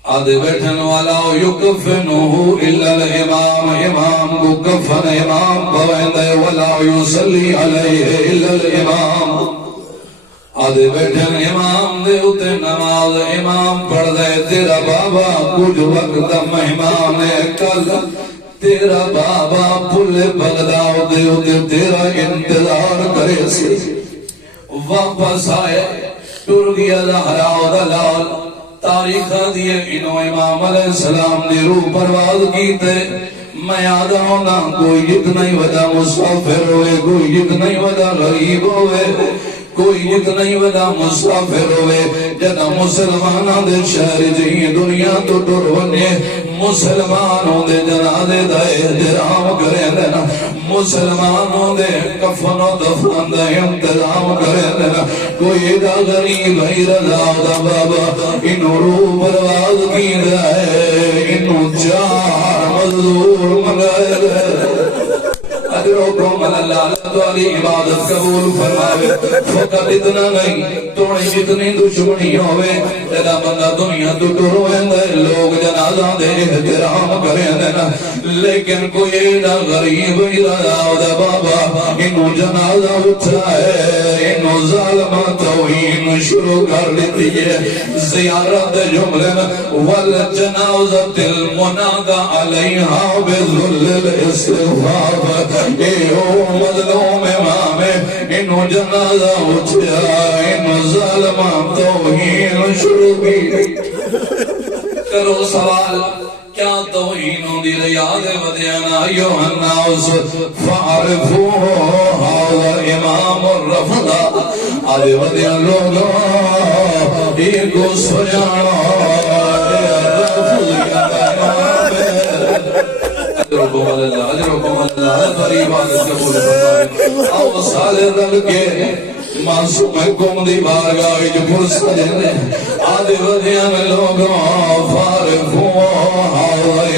آدھے بیٹھن والا یکفنہ الا الامام امام کو کفن امام پوائن دے ولا یصلی علیہ الا الامام آدھے بیٹھن امام دے اتے نماز امام پڑھ دے تیرا بابا کچھ وقت مہمان کل تیرا بابا پھل بغداد دے اتے تیرا انتظار کرے سی واپس آئے ٹر گیا زہرا دلال تاریخ دیئے انہوں امام علیہ السلام نے روح پرواز کیتے میں یاد ہونا کوئی اتنی ودا مسافر ہوئے کوئی اتنی ودا غریب ہوئے کوئی اتنی ودا مسافر ہوئے جنا مسلمانوں دے شہر جہی دنیا تو ٹر ونے مسلمانوں دے جنازے دا احترام کرے دینا مسلمانوں دے کفن و دفن دا انتظام کرے دینا کوئی دا غریب ہی رضا دا بابا انہوں روح پرواز کی دے انہوں چار مزدور منگائے دے اجرکم اللہ تمہاری عبادت قبول فرماوے فقط اتنا نہیں توڑی جتنی دشمنی ہوئے جدا بندہ دنیا تو ٹرویں دے لوگ جنازہ دے احترام کریں دینا لیکن کوئی نہ غریب ارادہ دا بابا انہوں جنازہ اٹھائے انہوں ظالمہ توہین شروع کر لیتی ہے زیارت جملن والجنازت المنادہ علیہا بذل الاستغفار اے او مظلوم امام انہوں جنازہ اٹھیا انہوں ظالمہ توہین شروع کی کرو سوال کیا توہینوں دی ریاض ودیانا ایوہ الناس فعرفو حاضر امام الرفضہ آدھے ودیان لوگوں ایک کو سجانا اجرکم اللہ اجرکم اللہ تمہاری عبادت قبول فرمائے او سالے رل کے معصوم حکم دی بارگاہ جو فرصت دے آدھے ودیان لوگوں فارفو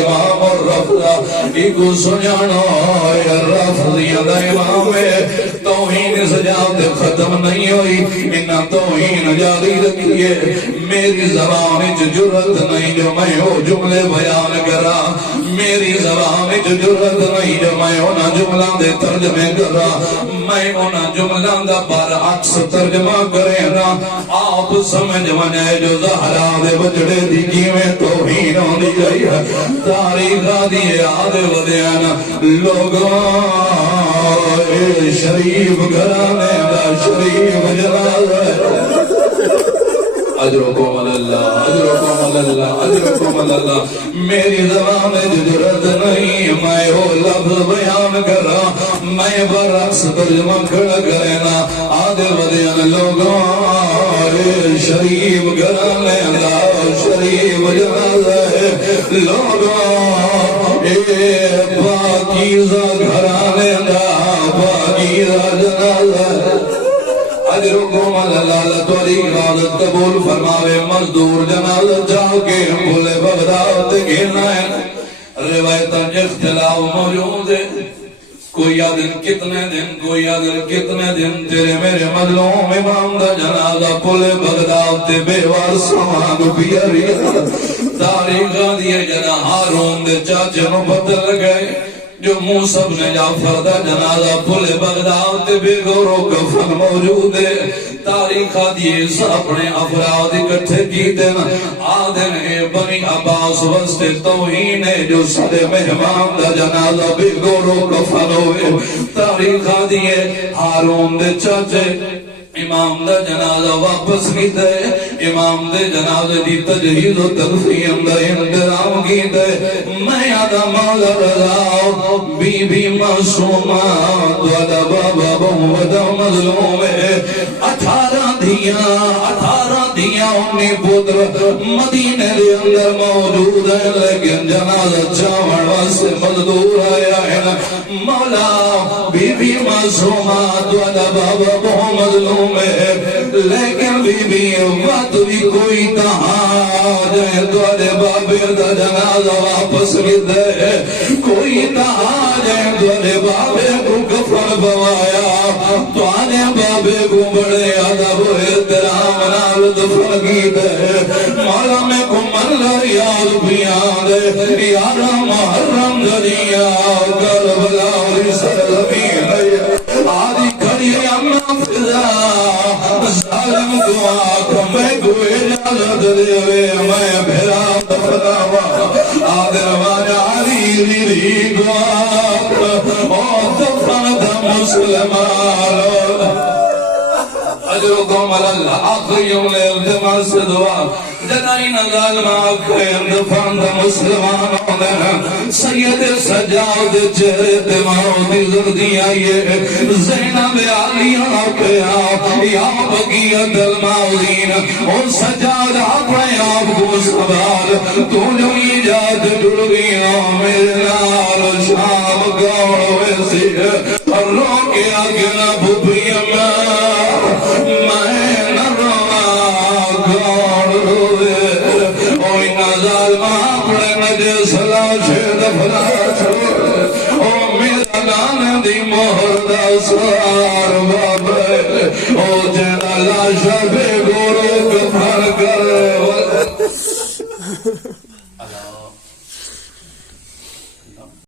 امام الرفضہ ایکو سجانا رفضیہ دا امام توہین سجاوت ختم نہیں ہوئی انہا توہین جاری رکھیے میری زبان جرت نہیں جو میں ہو جملے بیان کرا میری زبان جرت نہیں جو میں ہونا جملہ دے ترجمے کرا میں ہونا جملہ دا برعکس ترجمہ کرے نا آپ سمجھ منے جو زہرا دے بچڑے دی کیویں توہین ہوندی گئی ہے تاریخہ دیئے آدھے ودیانا لوگوں شریف گھرانے دا شریف جنازہ اجرکم اللہ اجرکم اللہ اجرکم اللہ میری زبان جرت نہیں میں ہو لفظ بیان کرا میں برعکس ترجمہ کھڑا کرنا آدھے ودیان لوگوں شریف گھرانے دا شریف جنازہ لوگوں پاکیزہ گھرانے دا پاکیزہ جنازہ اجرکم اللہ تمہاری عبادت قبول فرماوے مزدور جنازہ جا کے بھولے بغداد گھرنا ہے روایتاں اختلاف موجود ہے کوئی آدن کتنے دن تیرے میرے مظلوم امام دا جنازہ پھولے بغداد تے بیوار سامان پیاری تاریخ دیئے جنا ہارون دے چاچے نو بدل گئے جو موسیٰ بن جعفر دا جنازہ پھولے بغداد تے بے گورو کفن موجود ہے تاریخہ دیئے اپنے افراد اکٹھے کی دینا آدھن اے بنی عباس وسط توہین ہے جو سارے مہمان دا جنازہ بے گورو کفن ہوئے تاریخہ دیئے ہارون دے چاچے امام دا جنازہ واپس کی دے امام دے جنازہ دی تجہیز و تدفین دا انتظام کی دے میں آدھا مولا رضا بی بی معصومات والا بابا بہودا مظلوم ہے 18 دیاں انی پتر مدینے دے اندر موجود ہے لیکن جنازہ چاوڑ واسے مزدور آیا ہے مولا بی بی معصومات والا بابا بہو مظلوم لیکن بی بی وقت بھی کوئی تحاج جائے دوارے بابے دا جنازہ واپس گدے کوئی نہ آ جائے دوارے بابے کو کفن بوایا دوارے بابے کو بڑے ادب و احترام نال دفن گدے مولا میں کو مل یاد بیان دے یارا محرم دنیا کربلا اور سرزمین آدھی کھڑی امنا فضا ظالم دعا کمیں کوئی اجازت دے میں بھیرا دفناوا آدھر واجہ علی ری گوار او دفن دا مسلمان اجرکم اللہ آخریوں لے الجمع سے دعا جنائی نگال ماکھیں دفن دا مسلمانوں نے سید سجاد چہرے دماؤں دی زردی آئیے زینب علیہ پہ یا بقیت المعوذین او سجاد اپنے آپ کو سبال تو جو ایجاد جڑ گیا میرے نال شام گوڑ ویسی اور روکے آگے نہ بھوپی میں نہ روا گوڑ روے اوہ نظر ماپڑے نجے سلا شید فلا چھوڑے اوہ میرا نان دی مہر دا سوار بابے اوہ جینا لاشا بے گورو کفر کرے